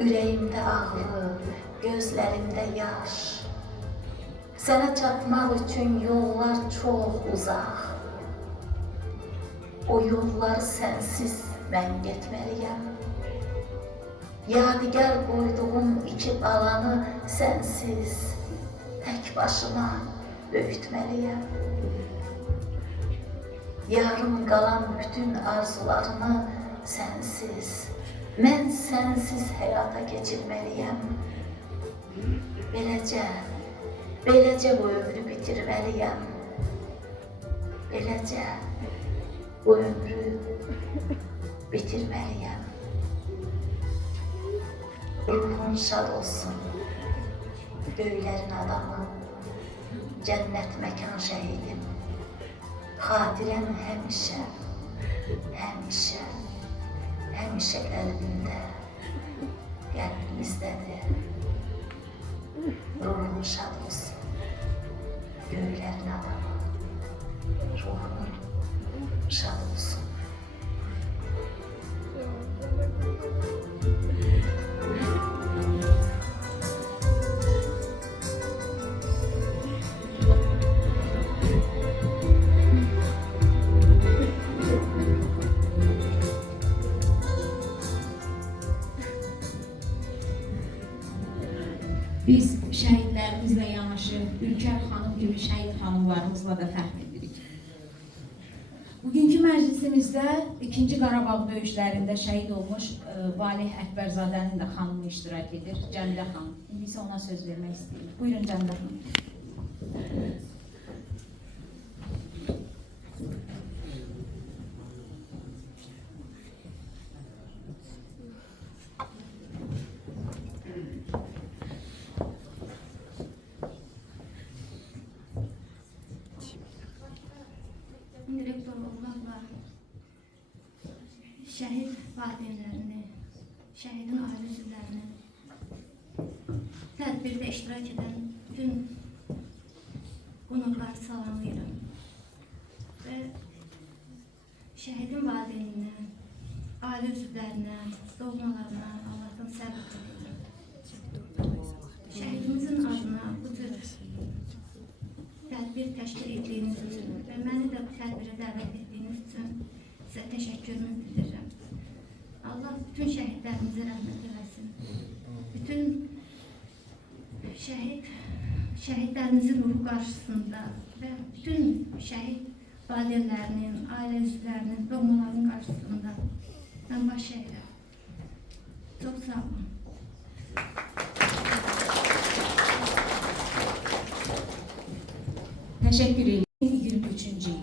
Ürəyimdə ağrı, gözlərimdə yaş. Sənə çatmaq üçün yollar çox uzaq. O yolları sənsiz mən getməliyəm. Yadigar qoyduğum iki balanı sənsiz tək başıma böyütməliyəm. Yarım qalan bütün arzularımı sənsiz, mən sənsiz həyata keçirməliyəm. Beləcə bu ömrü bitirməliyəm. Beləcə bu ömrü bitirməliyəm. Ruhun şad olsun, göylərin adamı, cənnət məkan şəhidim. Xatirəm həmişə, həmişə, həmişə qəlbimdə, qəlbimizdədir. Ruhun şad olsun, göylərin adamı, ruhun şad olsun. Biz şəhidlərimizlə yanaşı Ülkər xanım kimi şəhid xanımlarımızla da fəxr edirik. Bugünkü məclisimizdə 2-ci Qarabağ döyüşlərində şəhid olmuş Valih Əkbərzadənin də xanımı iştirak edir, Cəmilə xanım. İndi isə ona söz vermək istəyirəm. Buyurun Cəmilə xanım. Direktor oğlanla şəhid valideynlərini, şəhidin ailə üzvlərini, tədbirdə iştirak edən bütün qonaqları salamlayıram və şəhidin valideyninə, ailə üzvlərinə, doğmalarına Allahdan səbr diləyirəm. Şəhidimizin adına bu cür tədbir təşkil etdiyiniz üçün və məni də bu tədbirə dəvət etdiyiniz üçün sizə təşəkkürümü bildirirəm. Allah bütün şəhidlərimizə rəhmət eləsin. Bütün şəhidlərimizin ruhu qarşısında və bütün şəhid valideynlərinin, ailə üzvlərinin, doğmaların qarşısında mən baş əyirəm. Çox sağ olun. Təşəkkür ederim. 23-cü il.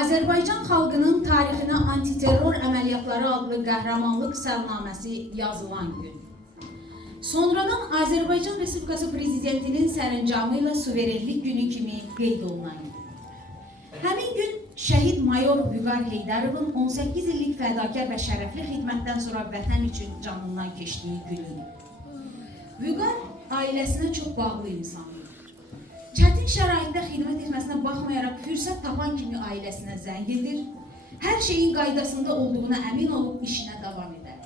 Azərbaycan xalqının tarixinə antiterror əməliyyatları adlı qəhrəmanlıq sərnaməsi yazılan gün. Sonradan Azərbaycan Respublikası Prezidentinin sərəncamı ilə suverenlik günü kimi qeyd olunan gün. Həmin gün şəhid mayor Vüqar Heydarovun 18 illik fədakar və şərəfli xidmətdən sonra vətən üçün canından keçdiyi günüdür. Vüqar ailəsinə çox bağlı insan idi. Çətin şəraitdə xidmət etməsinə baxmayaraq fürsət tapan kimi ailəsinə zəng edir, hər şeyin qaydasında olduğuna əmin olub işinə davam edər.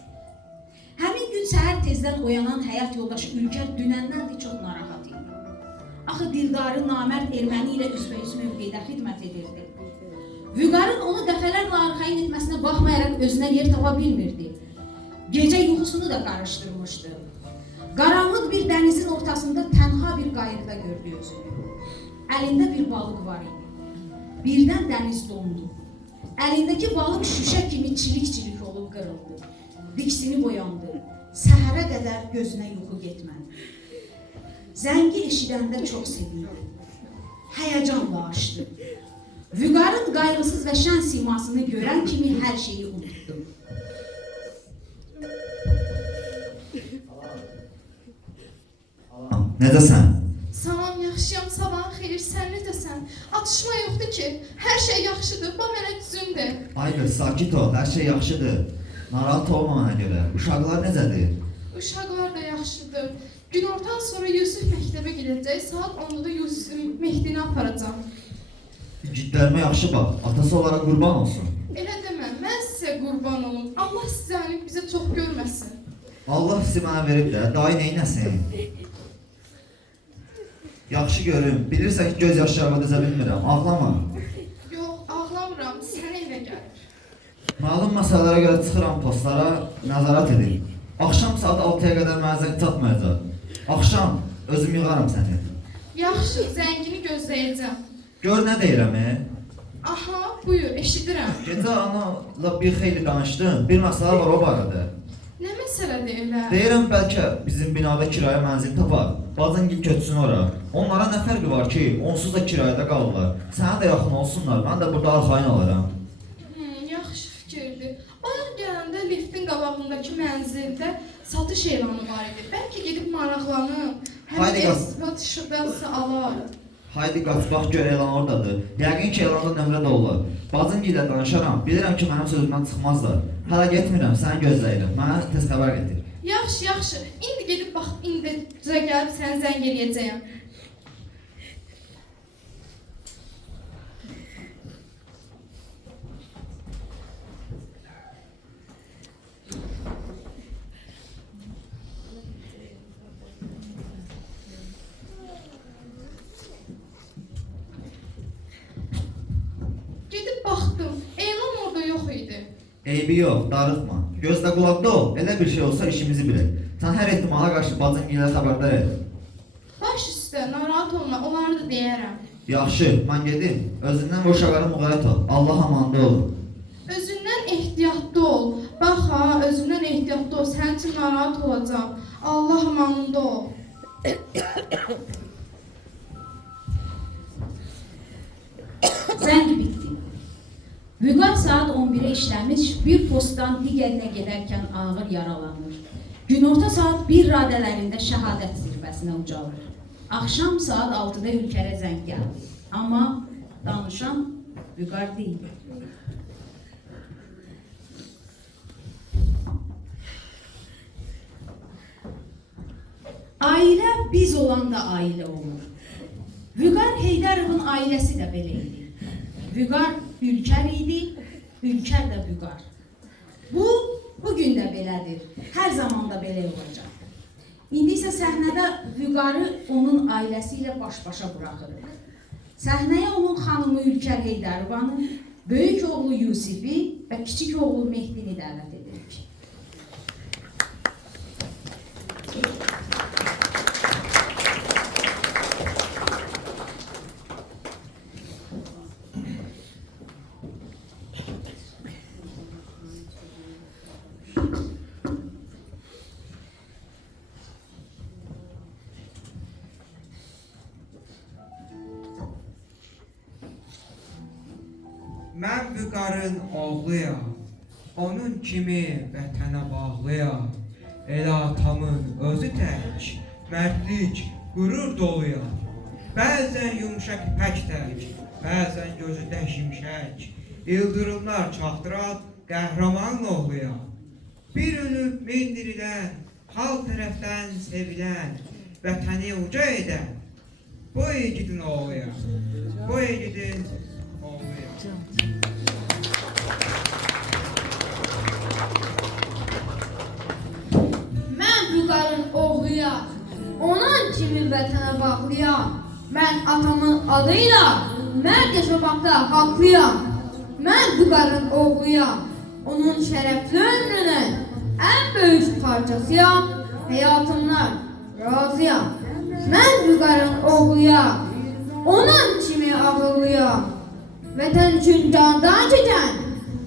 Həmin gün səhər tezdən oyanan həyat yoldaşı Ülkər dünəndən də çox narahat idi. Axı Dildarı namərd erməni ilə üzbəüz mövqedə xidmət edirdi. Vüqarın onu dəfələrlə arxayın etməsinə baxmayaraq özünə yer tapa bilmirdi. Gecə yuxusunu da qarışdırmışdı. Qaranlıq bir dənizin ortasında tənha bir qayıqda gördü özünü. Əlində bir balıq var idi. Birdən dəniz dondu. Əlindəki balıq şüşə kimi çilik-çilik olub qırıldı. Diksini boyandı. Səhərə qədər gözünə yuxu getmədi. Zəngi eşidəndə çox sevindi. Həyəcanla açdı. Vüqarın qayğısız və şən simasını görən kimi hər şeyi unutdu. Necəsən? Salam, yaxşıyam, sabahın xeyir, sən necəsən? Atışma yoxdur ki, hər şey yaxşıdır, bu mənə düzündür. Aydır, sakit ol, hər şey yaxşıdır. Narahat olma mənə görə. Uşaqlar necədir? Uşaqlar da yaxşıdır. Günortadan sonra Yusuf məktəbə gedəcək, saat 10-da Yusuf Mehdini aparacaq. Ciddilərimə yaxşı bax, atası olaraq qurban olsun. Elə demə, mən sizə qurban olum. Allah sizəni bizə çox görməsin. Allah sizi mənə verib də, dayı neynəsin? Yaxşı görüm, bilirsən ki, göz yaşlarıma dözə bilmirəm, ağlama. Yox, ağlamıram, sənə evə gəlir. Məlum məsələlərə görə çıxıram postlara, nəzarət edin. Axşam saat 6-ya qədər mənə zəng çatmayacaq. Axşam özüm yığarım səni. Yaxşı, zəngini gözləyəcəm. Gör nə deyirəm, Aha, buyur, eşidirəm. Gecə anamla bir xeyli danışdım, bir məsələ var o barədə. Nə məsələdir elə? Deyirəm, bəlkə bizim binada kirayə mənzil tapar, bacın gil köçsün ora. Onlara nə fərqi var ki, onsuz da kirayədə qalırlar. Sənə də yaxın olsunlar, mən də burada arxayın alaram. Yaxşı fikirdir. Bayaq gələndə liftin qabağındakı mənzildə satış elanı var idi. Bəlkə gedib maraqlanım, həm ev satışıqdansa alar. Haydi qaç, bax gör elan oradadır. Yəqin ki, elanda nömrə də olur. Bacın gilə danışaram, bilirəm ki, mənim sözümdən çıxmazlar. Hələ getmirəm, səni gözləyirəm. Mənə tez xəbər getir. Yaxşı, yaxşı. İndi gedib bax, indi gəlib səni zəng eləyəcəyəm. Gedib baxdım, elan orada yox idi. Eybi yox, darıxma. Gözdə qulaqda ol, elə bir şey olsa işimizi bilək. Sən hər ehtimala qarşı bacın gilə xəbərdar et. Baş üstə, narahat olma, onları da deyərəm. Yaxşı, mən gedim. Özündən və uşaqlara müğayət ol. Allah amanda ol. Özündən ehtiyatlı ol. Bax ha, özündən ehtiyatlı ol. Sənin üçün narahat olacaq. Allah amanında ol. Zəng bitdi. Vüqar saat 11-ə işləmiş, bir postdan digərinə gedərkən ağır yaralanır. Günorta saat 1 radələrində şəhadət zirvəsinə ucalır. Axşam saat 6-da Ülkərə zəng gəldi. Amma danışan Vüqar deyil. Ailə biz olanda ailə olur. Vüqar Heydarovun ailəsi də belə idi. Vüqar Ülkər idi, Ülkər də Vüqar. Bugün də belədir. Hər zaman da belə olacaq. İndi isə səhnədə Vüqarı onun ailəsi ilə baş-başa buraxırıq. Səhnəyə onun xanımı Ülkər Heydərovanı, böyük oğlu Yusifi və kiçik oğlu Mehdini dəvət edirik. Mən Vüqarın oğluyam, onun kimi vətənə bağlıyam. Elə atamın özü tək, mərdlik, qürur doluyam. Bəzən yumuşaq ipək tək, bəzən gözü də şimşək. İldırımlar çaxdıran qəhrəman oğluyam. Bir ölüb min dirilən, xalq tərəfdən sevilən, vətəni uca edən bu igidin oğluyam, bu igidin oğluyam. Mən Vüqarın oğluyam, onun kimi vətənə bağlıyam. Mən atamın adıyla mərd yaşamaqda haqlıyam. Mən Vüqarın oğluyam, onun şərəfli ömrünün ən böyük parçasıyam. Həyatımdan razıyam. Mən Vüqarın oğluyam, onun kimi ağıllıyam. Vətən üçün candan keçən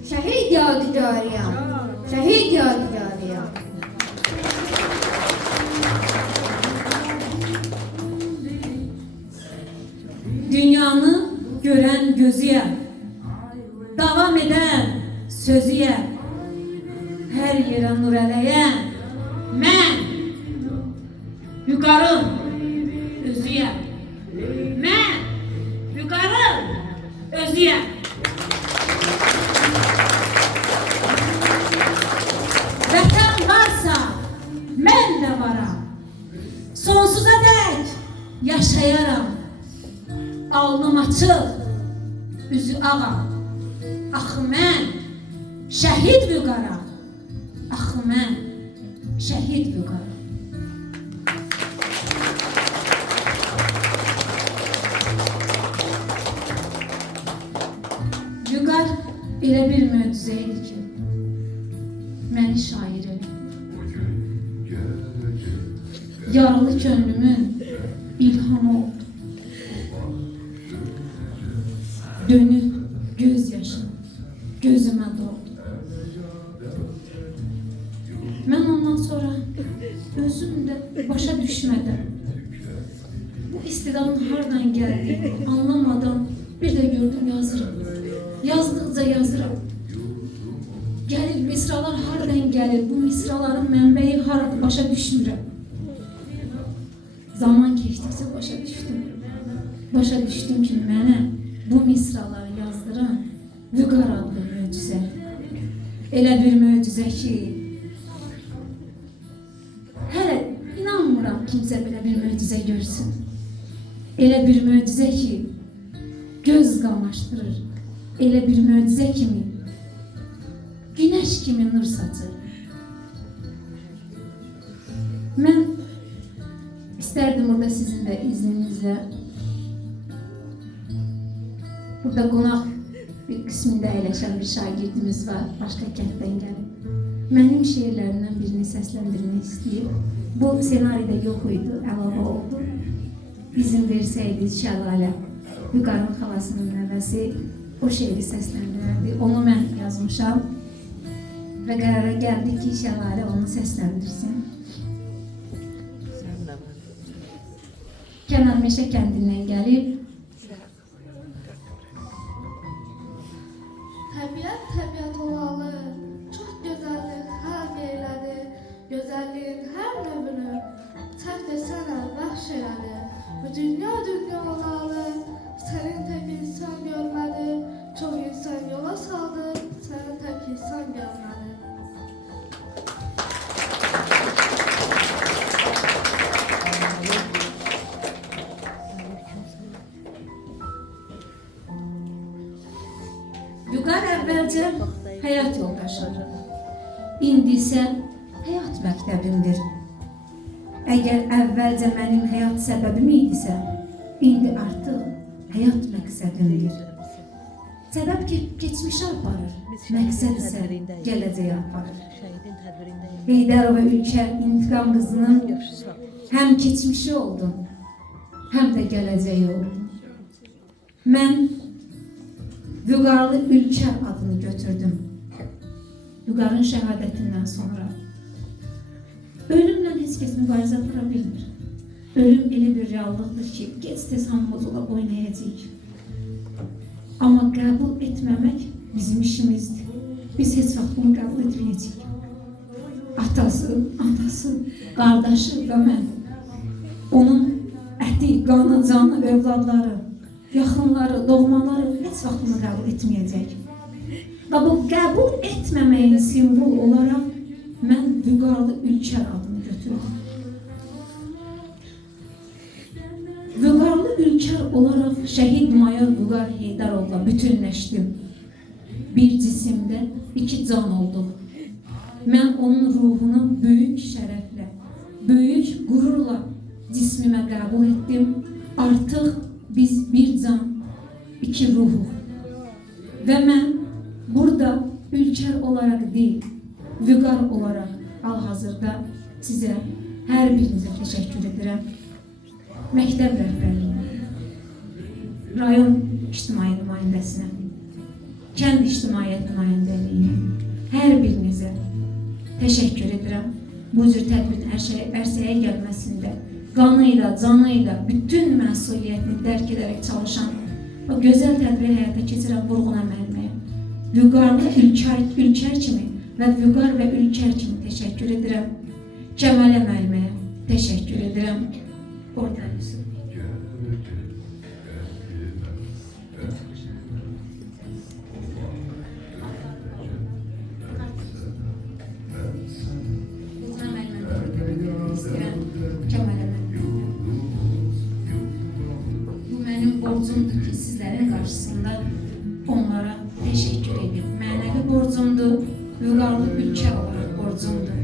şəhid yadigarıyam. Şəhid yadigarıyam. Dünyanı görən gözüyəm, davam edən sözüyəm, hər yerə nur eləyən mən Vüqarın özüyəm. Mən Vüqarın özüyəm. Vətən varsa mən də varam. Sonsuza dək yaşayaram. Alnım açıq, üzü ağam. Axı mən şəhid Vüqaram. Axı mən şəhid Vüqaram. Vüqar elə bir möcüzə idi ki, məni şair elə. Yaralı könlümün ilhamı oldu. Dönüp göz yaşım gözüme doldu. Ben ondan sonra özüm de başa düşmedim. Bu istidadın hardan geldiğini anlamadan bir de gördüm yazırım. Yazdıkça yazırım. Gelir misralar hardan gelir, bu misraların mənbəyi harada başa düşmürəm. Zaman geçtikçe başa düştüm. Başa düştüm ki mənə bu misraları yazdıran Vüqar adlı möcüzə. Elə bir möcüzə ki, hələ inanmıram kimsə belə bir möcüzə görsün. Elə bir möcüzə ki, göz qamaşdırır. Elə bir möcüzə kimi, güneş kimi nur saçır. Mən istərdim burada sizin də izninizlə burada qonaq bir qismində əyləşən bir şagirdimiz var, başqa kənddən gəlib. Mənim şeirlərimdən birini səsləndirmək istəyib. Bu senaryoda yox idi, əlavə oldu. İzin versəydi Şəlalə, Vüqarın xalasının nəvəsi o şeiri səsləndirərdi. Onu mən yazmışam və qərara gəldi ki, Şəlalə onu səsləndirsin. Kənar Meşə kəndindən gəlib. Təbiət olalı, çox gözəllik xəlq eylədi, gözəlliyin hər növünü çək desənə bəxş elədi. Bu dünya olalı, sənin tək insan görmədi, çox insan yola saldı, sənin tək insan görmədi. Vüqar əvvəlcə həyat yoldaşı, indi isə həyat məktəbimdir. Əgər əvvəlcə mənim həyat səbəbim idisə, indi artıq həyat məqsədimdir. Səbəb keçmişə aparır, məqsəd isə gələcəyə aparır. Heydər və Ülker İntiqam qızının həm keçmişi oldum, həm də gələcəyi oldum. Mən Vüqarlı Ülker adını götürdüm. Vüqarın şəhadətindən sonra. Ölümlə heç kəs mübarizə apara bilmir. Ölüm elə bir reallıqdır ki, gec-tez hamımız ola oynayacağıq. Amma qəbul etməmək bizim işimizdir. Biz heç vaxt bunu qəbul etməyəcəyik. Atası, anası, qardaşı və mən. Onun əti, qanı, canı, övladları, yaxınları, doğmaları heç vaxt bunu qəbul etməyəcək. Və bu qəbul etməməyin simvol olaraq mən Vüqarlı Ülker adını götürdüm. Vüqarlı Ülker olaraq şəhid mayor Vüqar Heydarovla bütünləşdim. Bir cisimdə iki can olduq. Mən onun ruhunu böyük şərəflə, böyük qürurla cismimə qəbul etdim. Artıq biz bir can, iki ruhuq. Və mən burada Ülker olaraq deyil, Vüqar olaraq hal-hazırda sizə hər birinizə təşəkkür edirəm. Məktəb rəhbərliyinə, rayon ictimai nümayəndəsinə, kənd ictimaiyyət nümayəndəliyinə, hər birinizə təşəkkür edirəm. Bu cür tədbirin ərsəyə gəlməsində qanıyla, canıyla bütün məsuliyyətini dərk edərək çalışan o gözəl tədbiri həyata keçirən Vurğun müəlliməyə, Vüqarlı Ülker kimi və Vüqar və Ülker kimi təşəkkür edirəm. Kəmalə müəlliməyə təşəkkür edirəm. Ortayız. Bu mənim borcumdur ki, sizlərin qarşısında onlara təşəkkür edib. Mənəvi borcumdur, Vüqarlı Ülker olaraq borcumdur.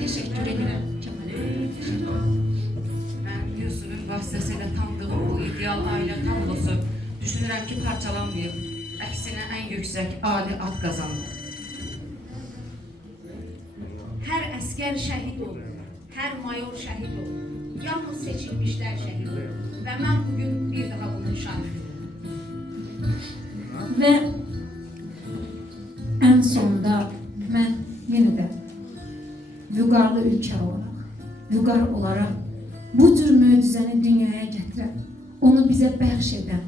Teşekkür ederim. Ben Yusuf'un vasıtasıyla tanıdığım bu ideal aile tablosu düşünürəm ki parçalanmayıb. Əksinə en yüksek âli ad kazandı. Hər əskər şəhid olur, hər mayor şəhid olur. Yalnız seçilmişlər şəhid olur. Və mən bugün bir daha bunu nişan edirəm. Və ən sonda mən yenə də Vüqarlı Ülker olaraq, Vüqar olaraq bu cür möcüzəni dünyaya gətirən, onu bizə bəxş edən,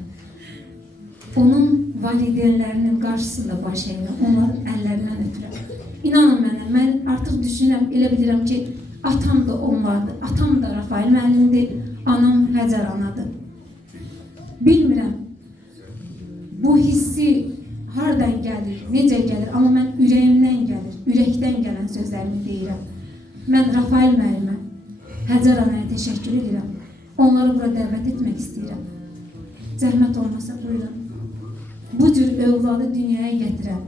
onun valideynlərinin qarşısında baş əyilən, onların əllərindən ötürəm. İnanın mənə, mən artıq düşünürəm, elə bilirəm ki, atam da onlardır, atam da Rafael müəllimdir, anam Həcər anadır. Bilmirəm, bu hissi hardan gəlir, necə gəlir, amma mən ürəyimdən gəlir, ürəkdən gələn sözlərimi deyirəm. Mən Rafael müəllimə, Həcər anaya təşəkkür edirəm. Onları bura dəvət etmək istəyirəm. Zəhmət olmasa buyurun. Bu cür övladı dünyaya gətirən,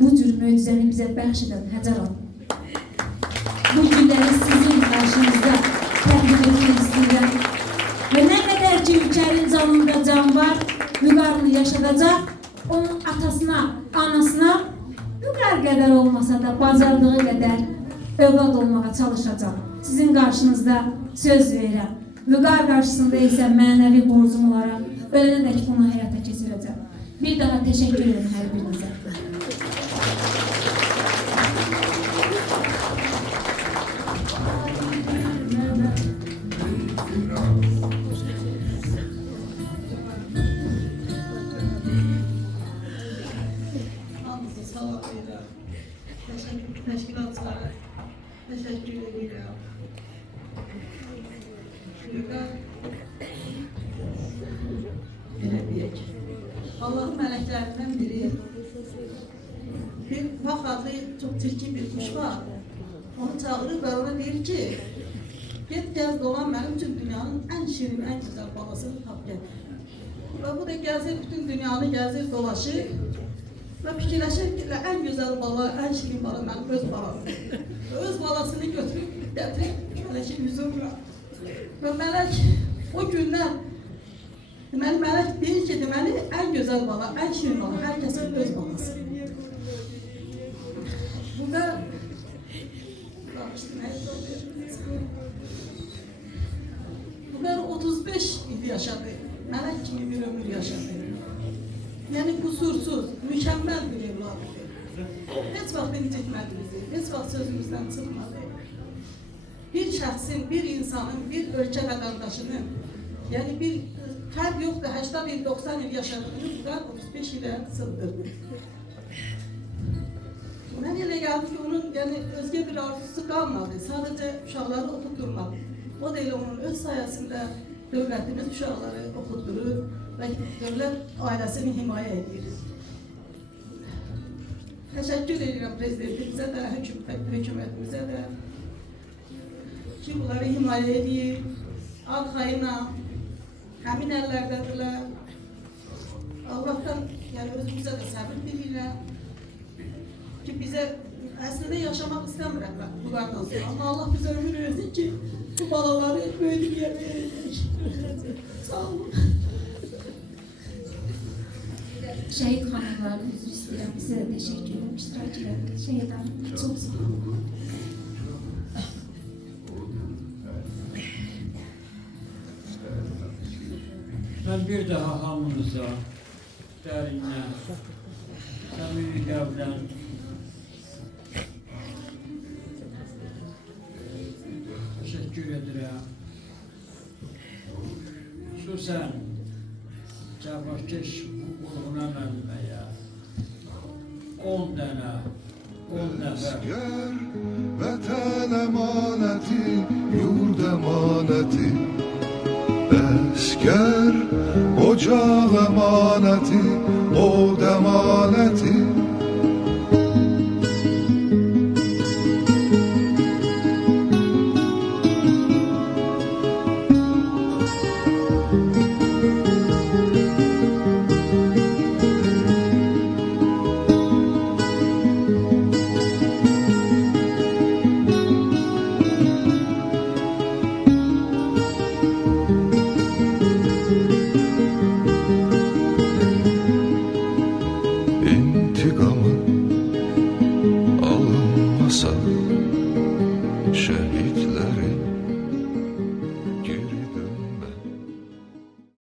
bu cür möcüzəni bizə bəxş edən Həcər ana. Bu günləri sizin qarşınızda təqdim etmək istəyirəm. Və nə qədər ki, Ülkerin canında can var, Vüqarını yaşadacaq, onun atasına, anasına Vüqar qədər olmasa da bacardığı qədər övlad olmağa çalışacaq. Sizin qarşınızda söz verirəm. Vüqar qarşısında isə mənəvi borcum olaraq ölənədək bunu həyata keçirəcəm. Bir daha təşəkkür ederim hər birinizə. Təşkilatçılara təşəkkür edirəm. Belə deyək. Allahın mələklərindən biri bir vaxt adlı çox çirkin bir kuş var. Onu çağırır və ona deyir ki, Get gez dolan benim için dünyanın en şirin, en güzel balasını tap gel. Ve bu da gezir, bütün dünyanı gezir, dolaşır. Ve fikirleşir ki en güzel bala, en şirin bala benim öz balam. Öz balasını götürüp getirip melekin huzuruna. Ve melek o günler melek deyir ki deməli en güzel bala, en şirin bala, herkesin öz balası. Burada bunlar 35 il yaşadı. Melek kimi bir ömür yaşadı. Yani kusursuz, mükemmel bir evladı. Hiç vaxt incitmedi bizi, hiç vaxt sözümüzden çıkmadı. Bir şahsın, bir insanın, bir ölkə vətəndaşının, yani bir fərq yoxdur, 80 il, 90 il yaşadığını bunlar 35 ilə sığdırdı. Mən elə gəldi ki, onun yani özgə bir arzusu qalmadı, sadəcə uşaqları oxutdurmadı. O da elə onun öz sayəsində dövlətimiz uşaqları oxutdurur və dövlət ailəsini himayə edir. Təşəkkür edirəm prezidentimizə də, hökumətimizə də ki, bunları himayə edir, arxayına, həmin əllərdədirlər. Allah'tan yani özümüzə də səbir diləyirəm ki, bizə əslində yaşamaq istəmirəm mən bunlardan sonra. Amma Allah bizə ömür versin ki, bu balaları böyüdüb yerə verəcək. Sağ olun. Şehit hanımlarına üzr istəyirəm, sizə də təşəkkür edirəm, iştirak edirəm. Şehit hanım, çox sağ olun. Ben bir daha hamınıza dərindən, səmimi qəlbdən teşekkür edirəm. Xüsusən Cəbrkeş uğruna mənbəyə 10 dənə, 10 nəfər. Vətən əmanəti, yurd əmanəti, əskər, ocaq əmanəti, od əmanəti.